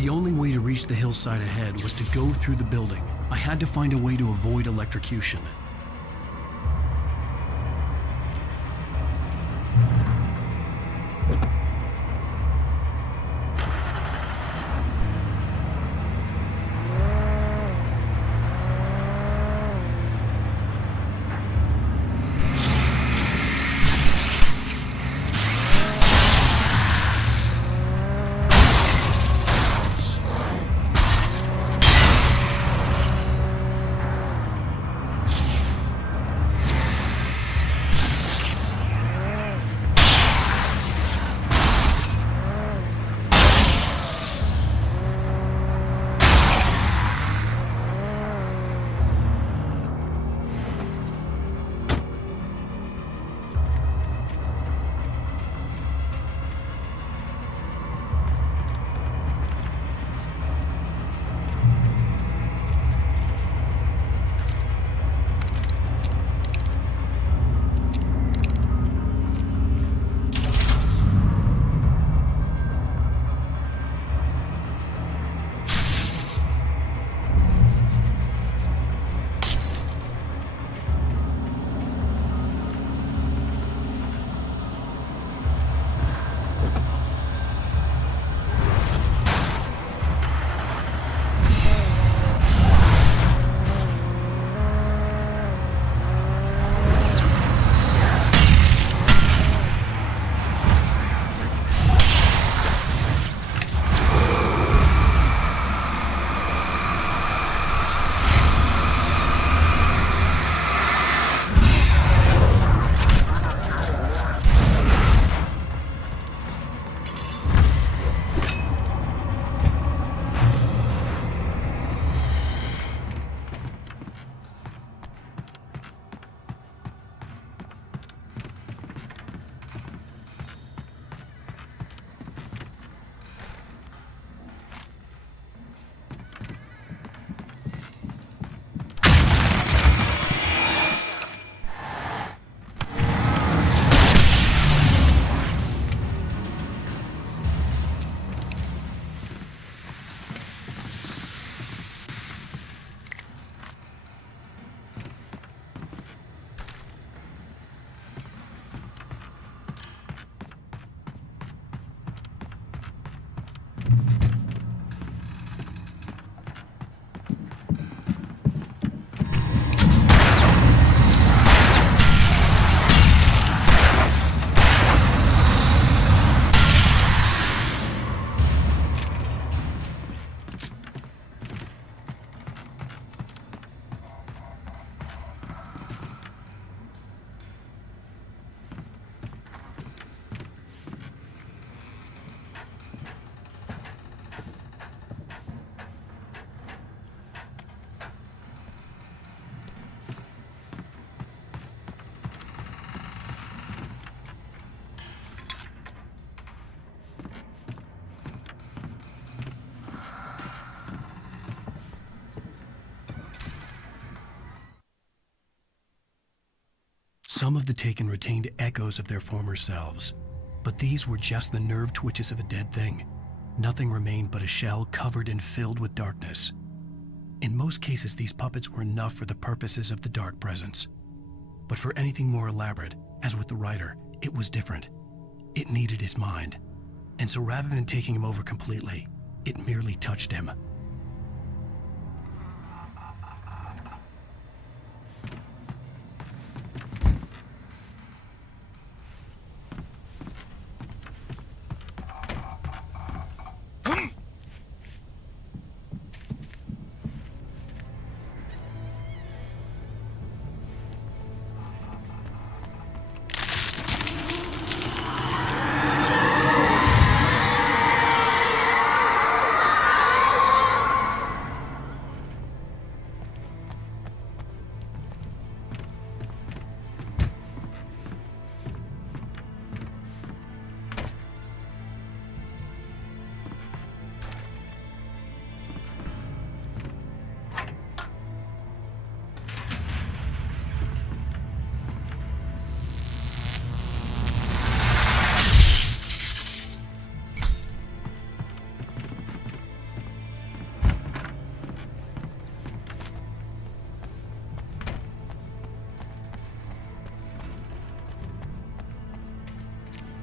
The only way to reach the hillside ahead was to go through the building. I had to find a way to avoid electrocution. Some of the Taken retained echoes of their former selves, but these were just the nerve twitches of a dead thing. Nothing remained but a shell covered and filled with darkness. In most cases, these puppets were enough for the purposes of the Dark Presence. But for anything more elaborate, as with the writer, it was different. It needed his mind. And so rather than taking him over completely, it merely touched him.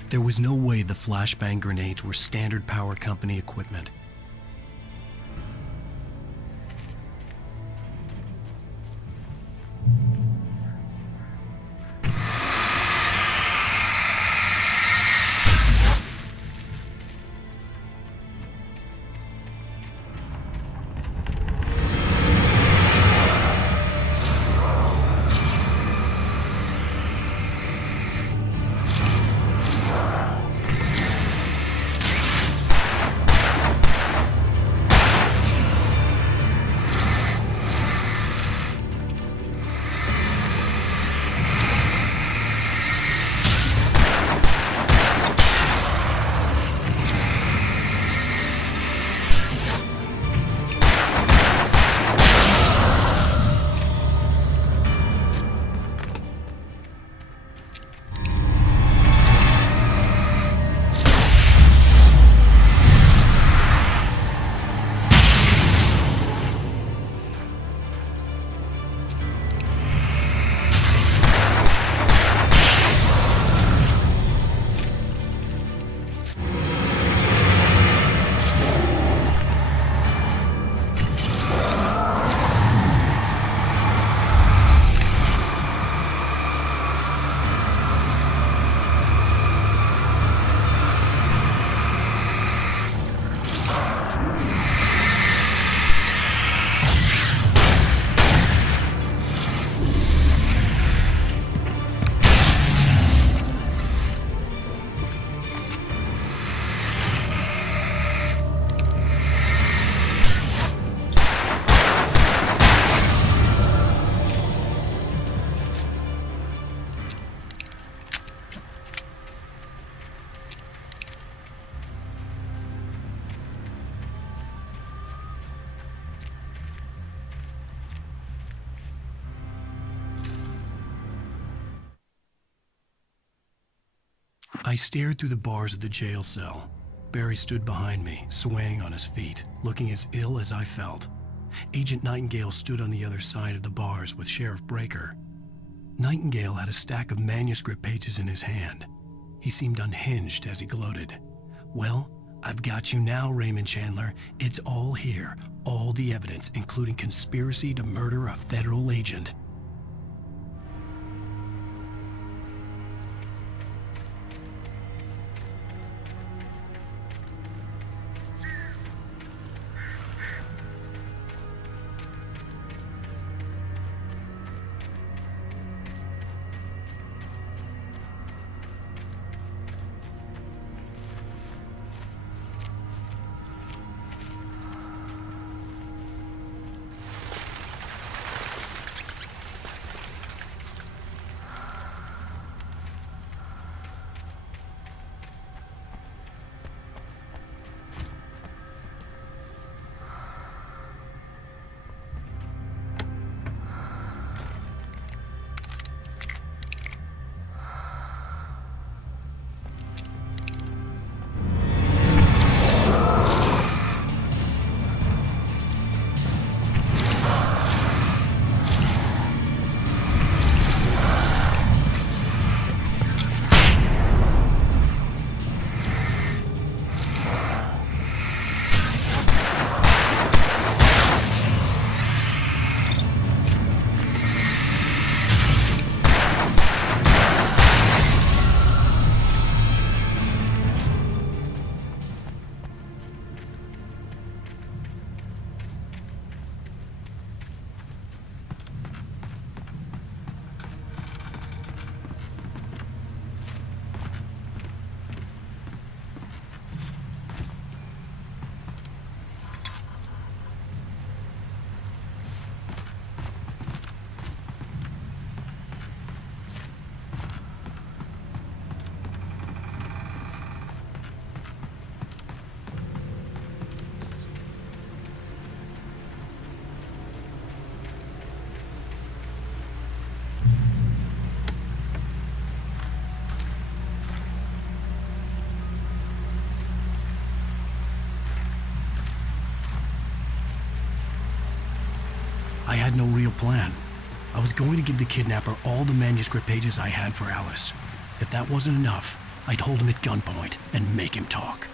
There was no way the flashbang grenades were standard power company equipment. I stared through the bars of the jail cell. Barry stood behind me, swaying on his feet, looking as ill as I felt. Agent Nightingale stood on the other side of the bars with Sheriff Breaker. Nightingale had a stack of manuscript pages in his hand. He seemed unhinged as he gloated. "Well, I've got you now, Raymond Chandler. It's all here, all the evidence, including conspiracy to murder a federal agent." I had no real plan. I was going to give the kidnapper all the manuscript pages I had for Alice. If that wasn't enough, I'd hold him at gunpoint and make him talk.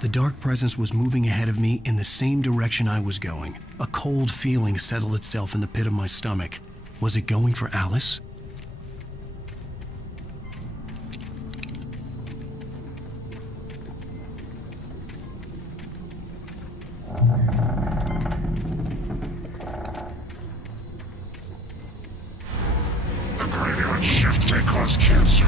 The dark presence was moving ahead of me in the same direction I was going. A cold feeling settled itself in the pit of my stomach. Was it going for Alice? The graveyard shift may cause cancer.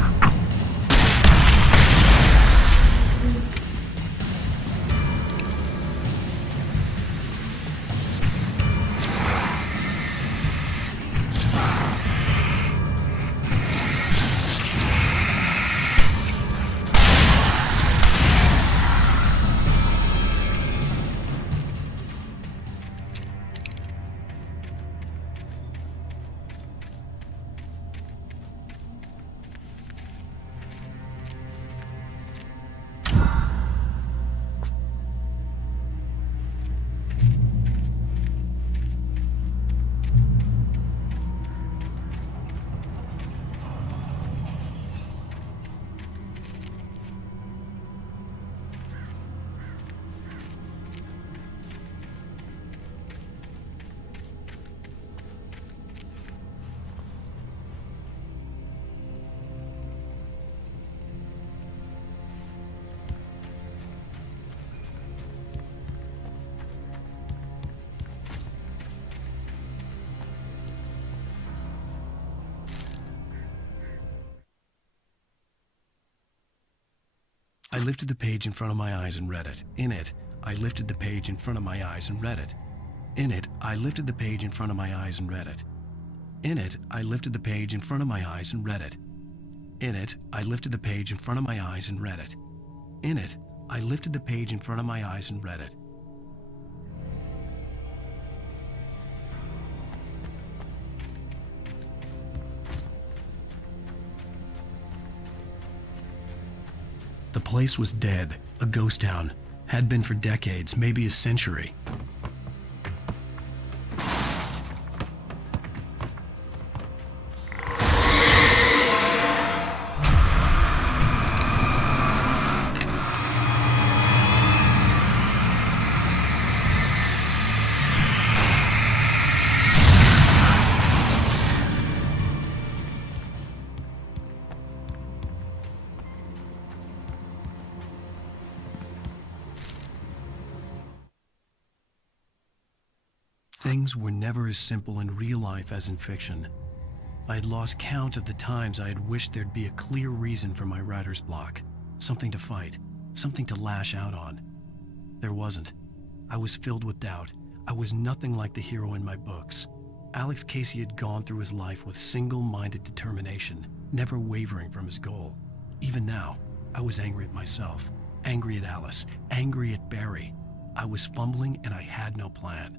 I lifted the page in front of my eyes and read it. In it, I lifted the page in front of my eyes and read it. In it, I lifted the page in front of my eyes and read it. In it, I lifted the page in front of my eyes and read it. In it, I lifted the page in front of my eyes and read it. In it, I lifted the page in front of my eyes and read it. The place was dead, a ghost town. Had been for decades, maybe a century. Things were never as simple in real life as in fiction. I had lost count of the times I had wished there'd be a clear reason for my writer's block. Something to fight, something to lash out on. There wasn't. I was filled with doubt. I was nothing like the hero in my books. Alex Casey had gone through his life with single-minded determination, never wavering from his goal. Even now, I was angry at myself, angry at Alice, angry at Barry. I was fumbling and I had no plan.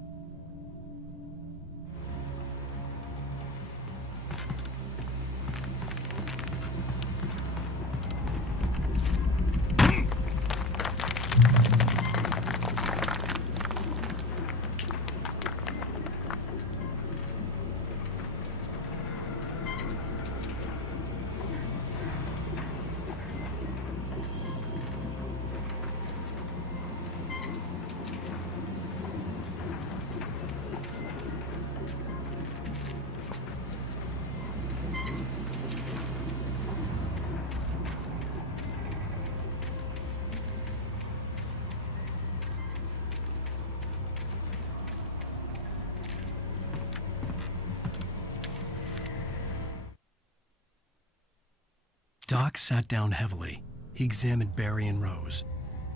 Doc sat down heavily. He examined Barry and Rose.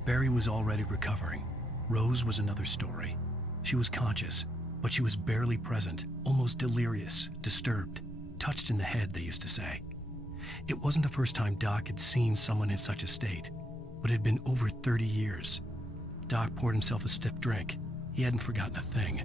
Barry was already recovering. Rose was another story. She was conscious, but she was barely present, almost delirious, disturbed, touched in the head, they used to say. It wasn't the first time Doc had seen someone in such a state, but it had been over 30 years. Doc poured himself a stiff drink. He hadn't forgotten a thing.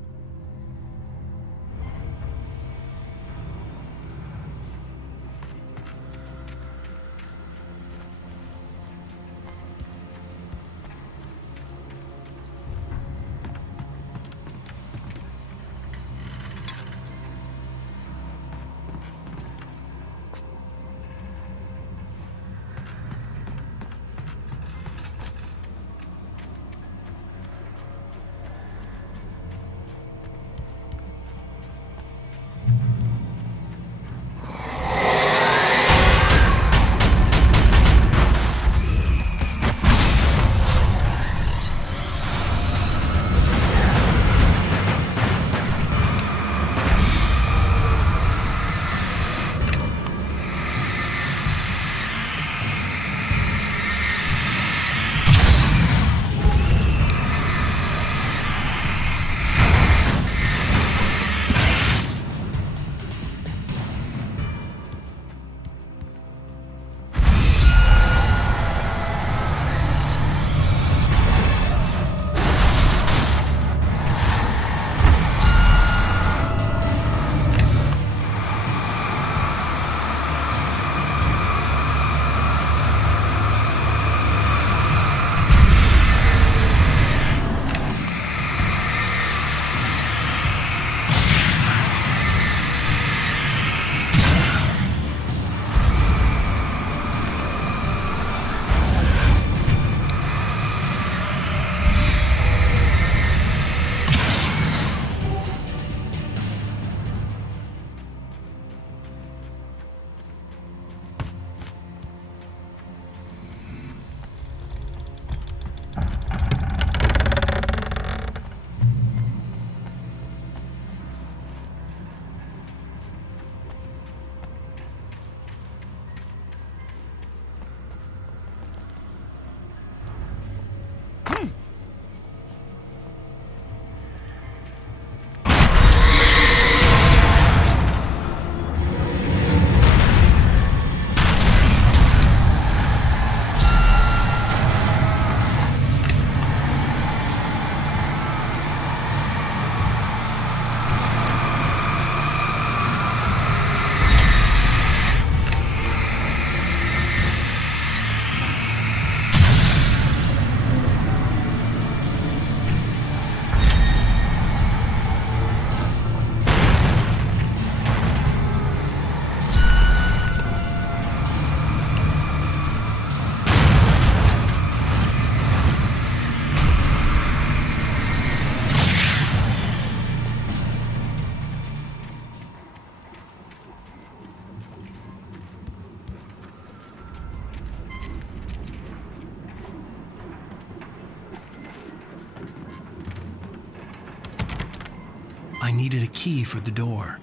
needed a key for the door.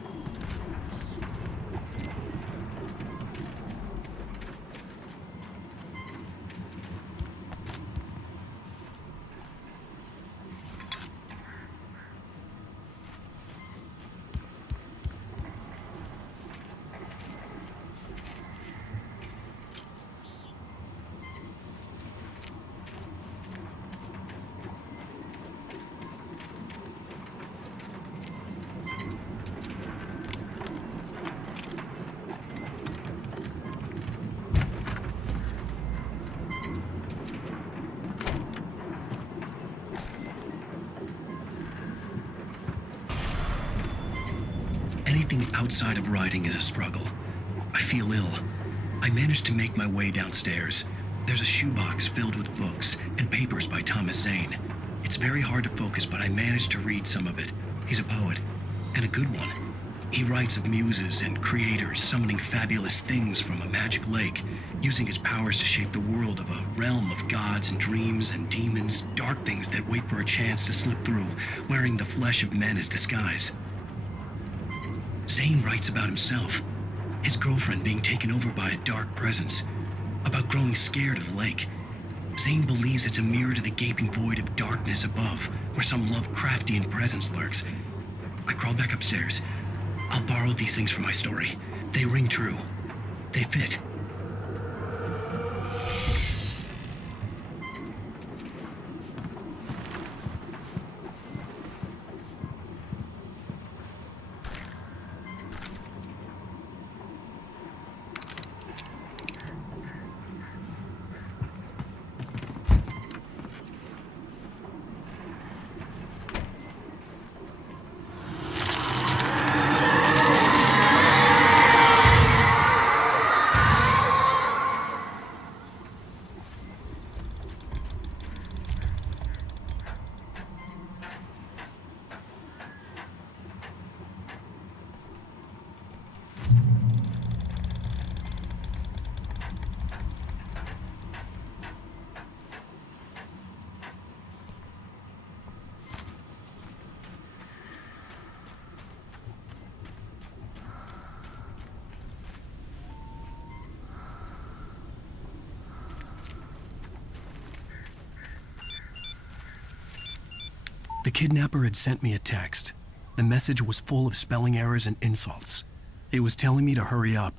Anything outside of writing is a struggle. I feel ill. I managed to make my way downstairs. There's a shoebox filled with books and papers by Thomas Zane. It's very hard to focus, but I managed to read some of it. He's a poet, and a good one. He writes of muses and creators summoning fabulous things from a magic lake, using his powers to shape the world of a realm of gods and dreams and demons, dark things that wait for a chance to slip through, wearing the flesh of men as disguise. Zane writes about himself, his girlfriend being taken over by a dark presence, about growing scared of the lake. Zane believes it's a mirror to the gaping void of darkness above, where some Lovecraftian presence lurks. I crawl back upstairs. I'll borrow these things for my story. They ring true. They fit. The kidnapper had sent me a text. The message was full of spelling errors and insults. It was telling me to hurry up.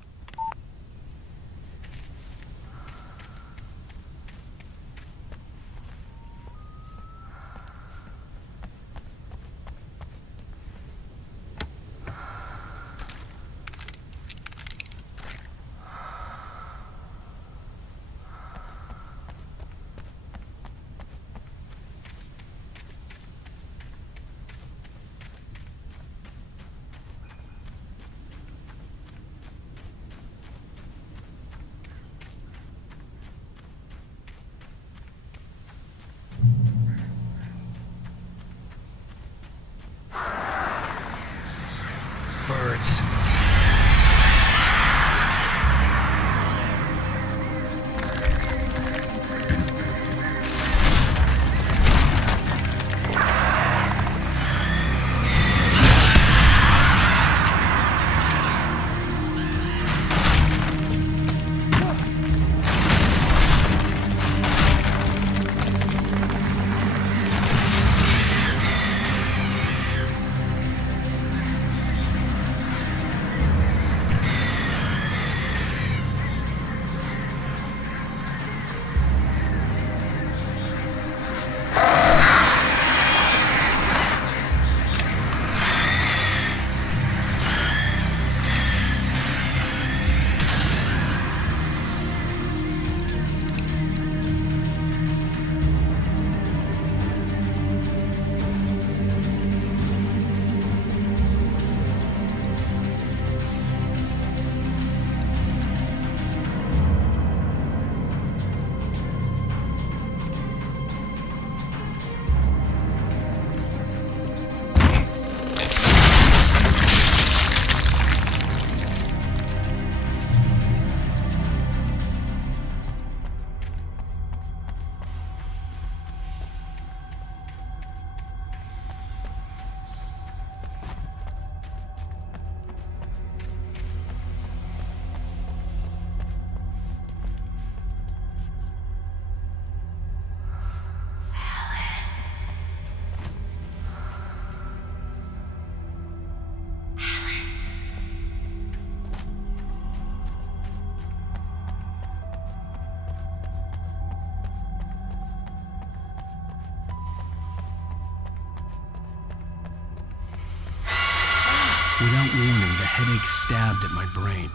Without warning, the headache stabbed at my brain.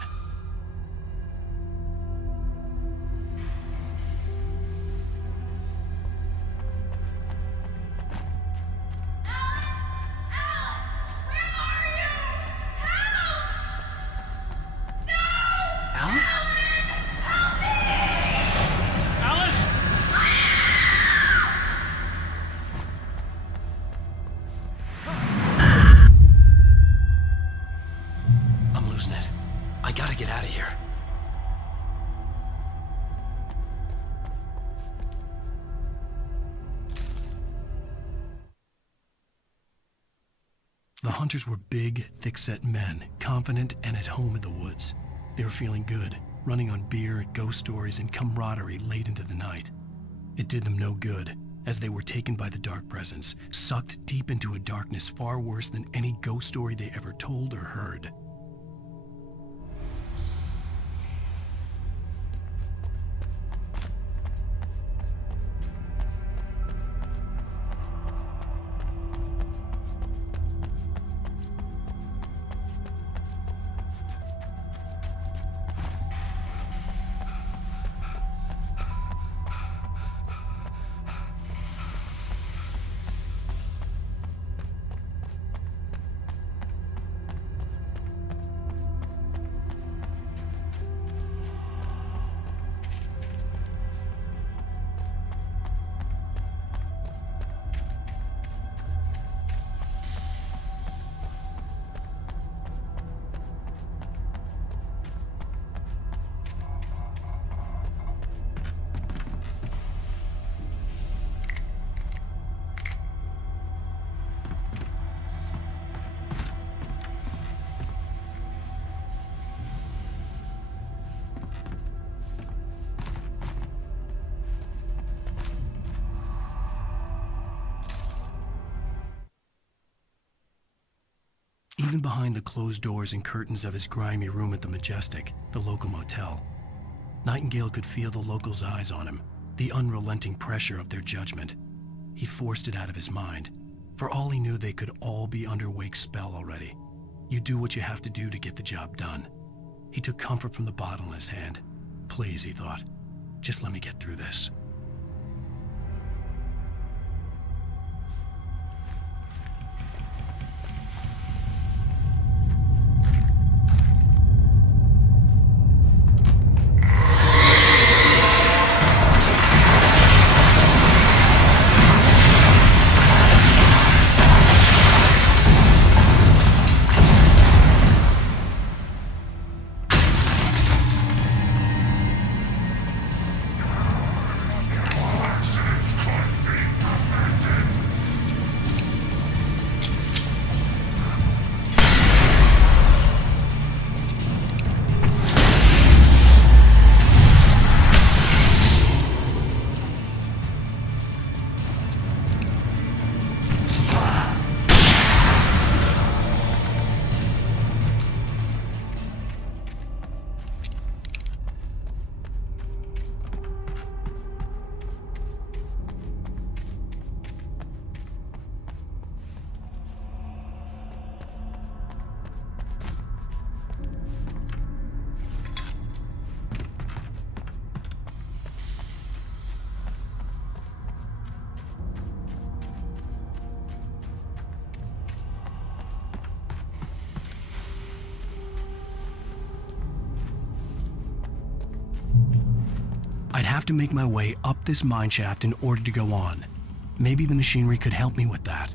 Alice? Alice? I'm losing it. I gotta get out of here. The hunters were big, thick-set men, confident and at home in the woods. They were feeling good, running on beer, ghost stories, and camaraderie late into the night. It did them no good, as they were taken by the dark presence, sucked deep into a darkness far worse than any ghost story they ever told or heard. Even behind the closed doors and curtains of his grimy room at the Majestic, the local motel, Nightingale could feel the locals' eyes on him, the unrelenting pressure of their judgment. He forced it out of his mind. For all he knew, they could all be under Wake's spell already. You do what you have to do to get the job done. He took comfort from the bottle in his hand. Please, he thought, just let me get through this. I'd have to make my way up this mine shaft in order to go on. Maybe the machinery could help me with that.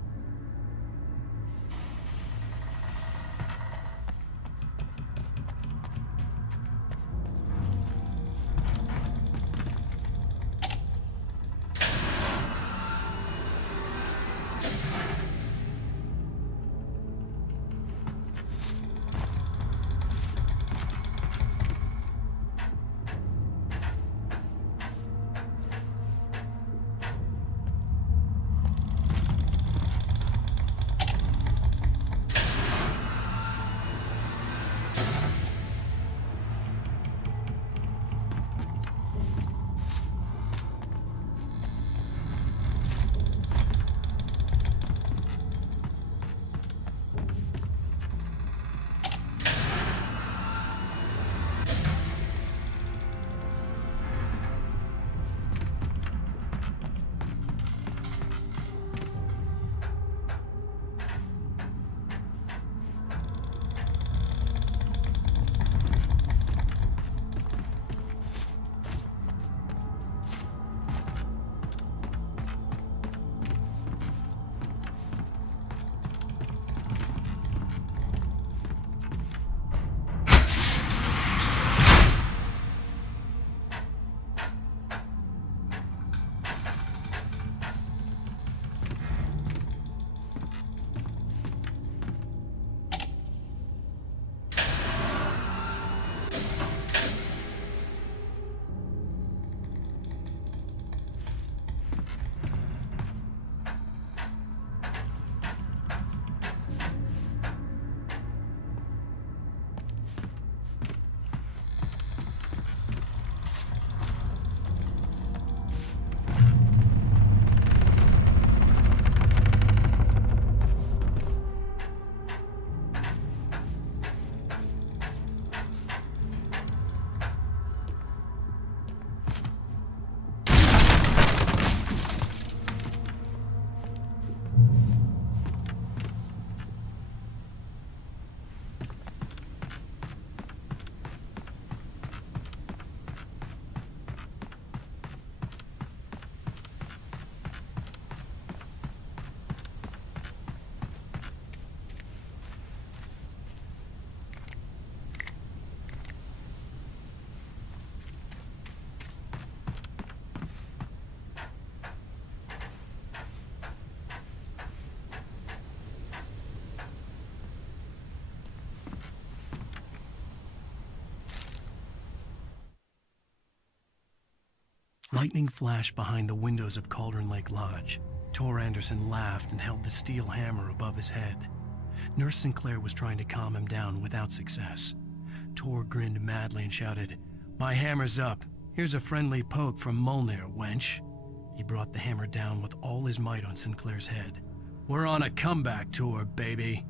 Lightning flashed behind the windows of Cauldron Lake Lodge. Tor Anderson laughed and held the steel hammer above his head. Nurse Sinclair was trying to calm him down without success. Tor grinned madly and shouted, "My hammer's up. Here's a friendly poke from Molnir, wench." He brought the hammer down with all his might on Sinclair's head. "We're on a comeback tour, baby."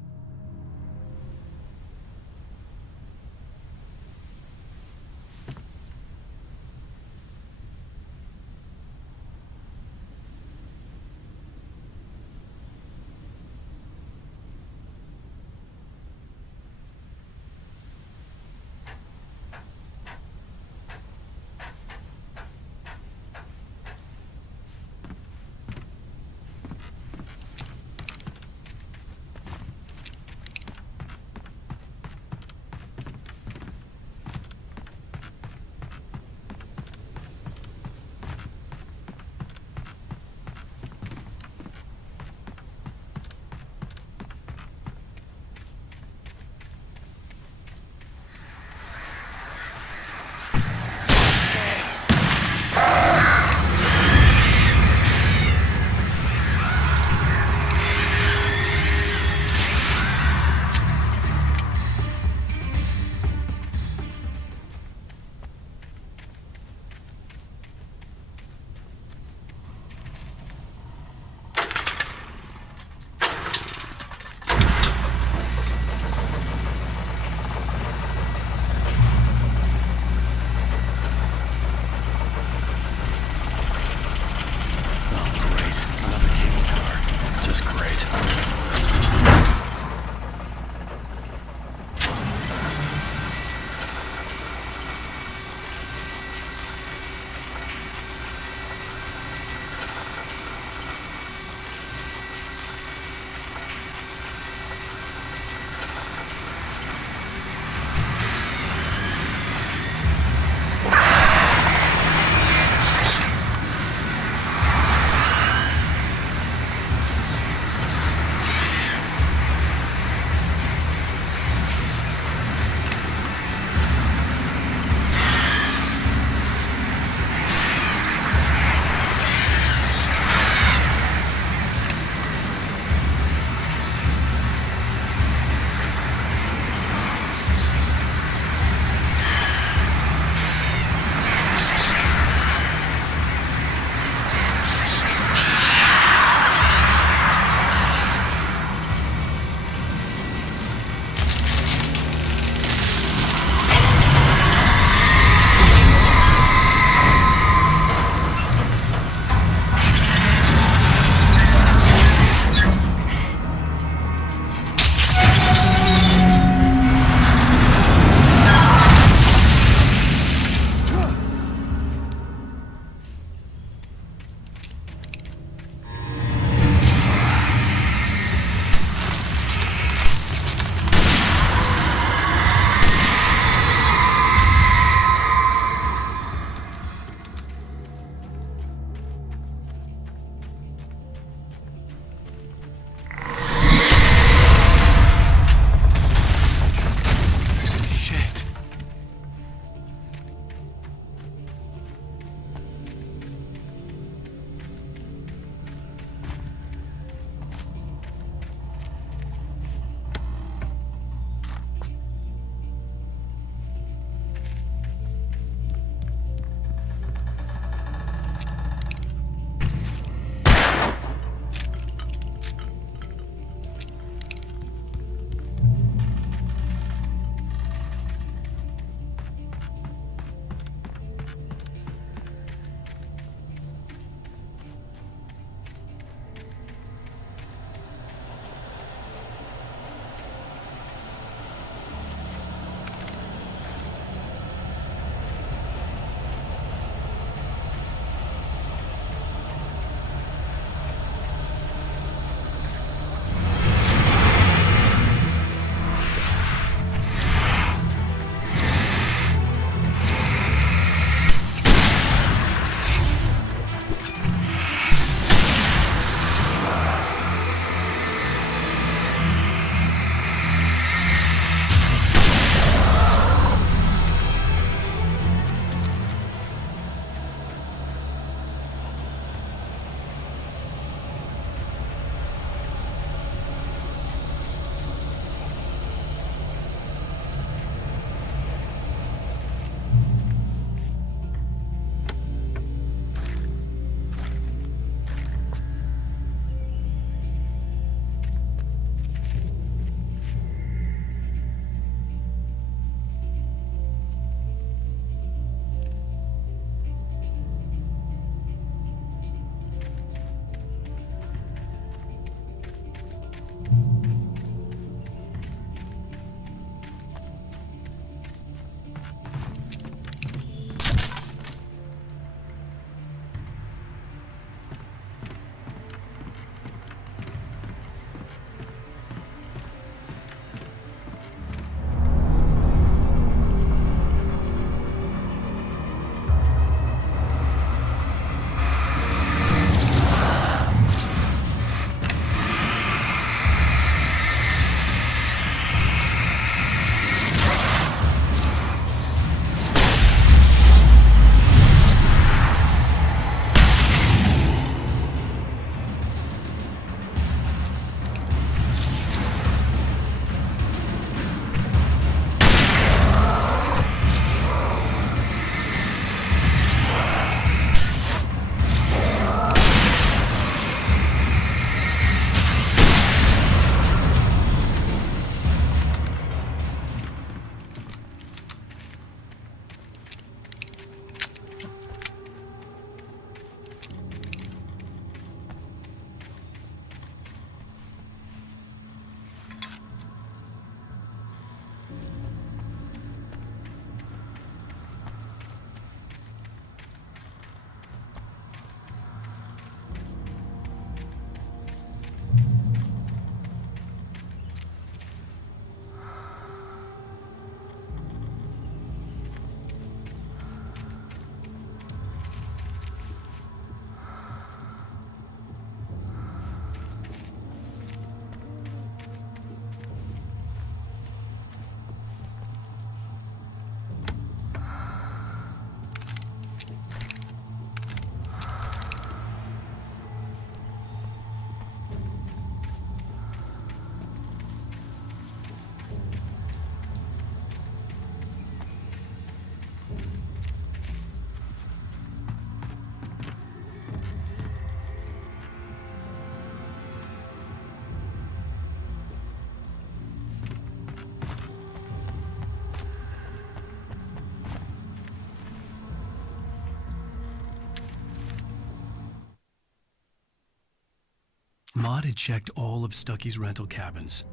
Maude had checked all of Stucky's rental cabins.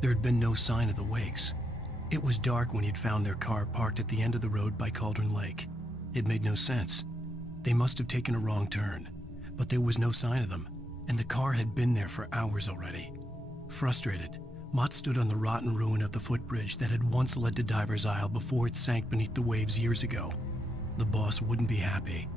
There had been no sign of the Wakes. It was dark when he'd found their car parked at the end of the road by Cauldron Lake. It made no sense. They must have taken a wrong turn, but there was no sign of them, and the car had been there for hours already. Frustrated, Mott stood on the rotten ruin of the footbridge that had once led to Diver's Isle before it sank beneath the waves years ago. The boss wouldn't be happy.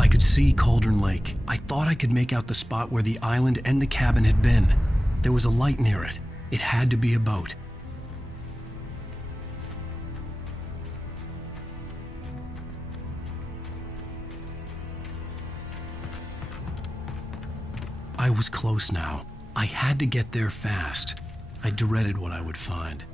I could see Cauldron Lake. I thought I could make out the spot where the island and the cabin had been. There was a light near it. It had to be a boat. I was close now. I had to get there fast. I dreaded what I would find.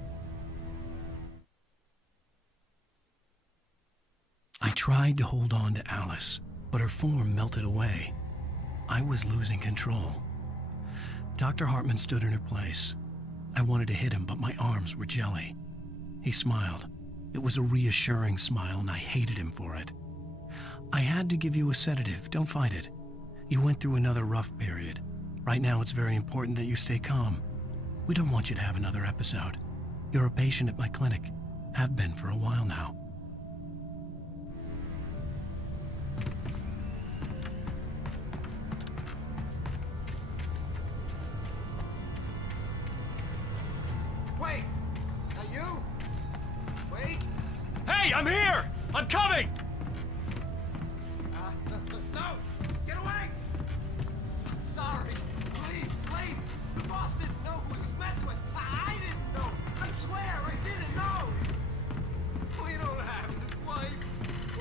I tried to hold on to Alice, but her form melted away. I was losing control. Dr. Hartman stood in her place. I wanted to hit him, but my arms were jelly. He smiled. It was a reassuring smile, and I hated him for it. I had to give you a sedative. Don't fight it. You went through another rough period. Right now, it's very important that you stay calm. We don't want you to have another episode. You're a patient at my clinic. Have been for a while now. Wait! Are you? Wait! Hey, I'm here! I'm coming! No! Get away! Sorry. Please, leave. The boss didn't know who he was messing with. I didn't know. I swear, I didn't know. We don't have his wife.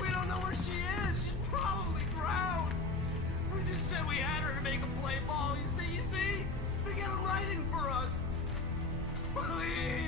We don't know where she is. She's probably drowned. We just said we had her to make a play ball. You see? To get a writing for us. Please.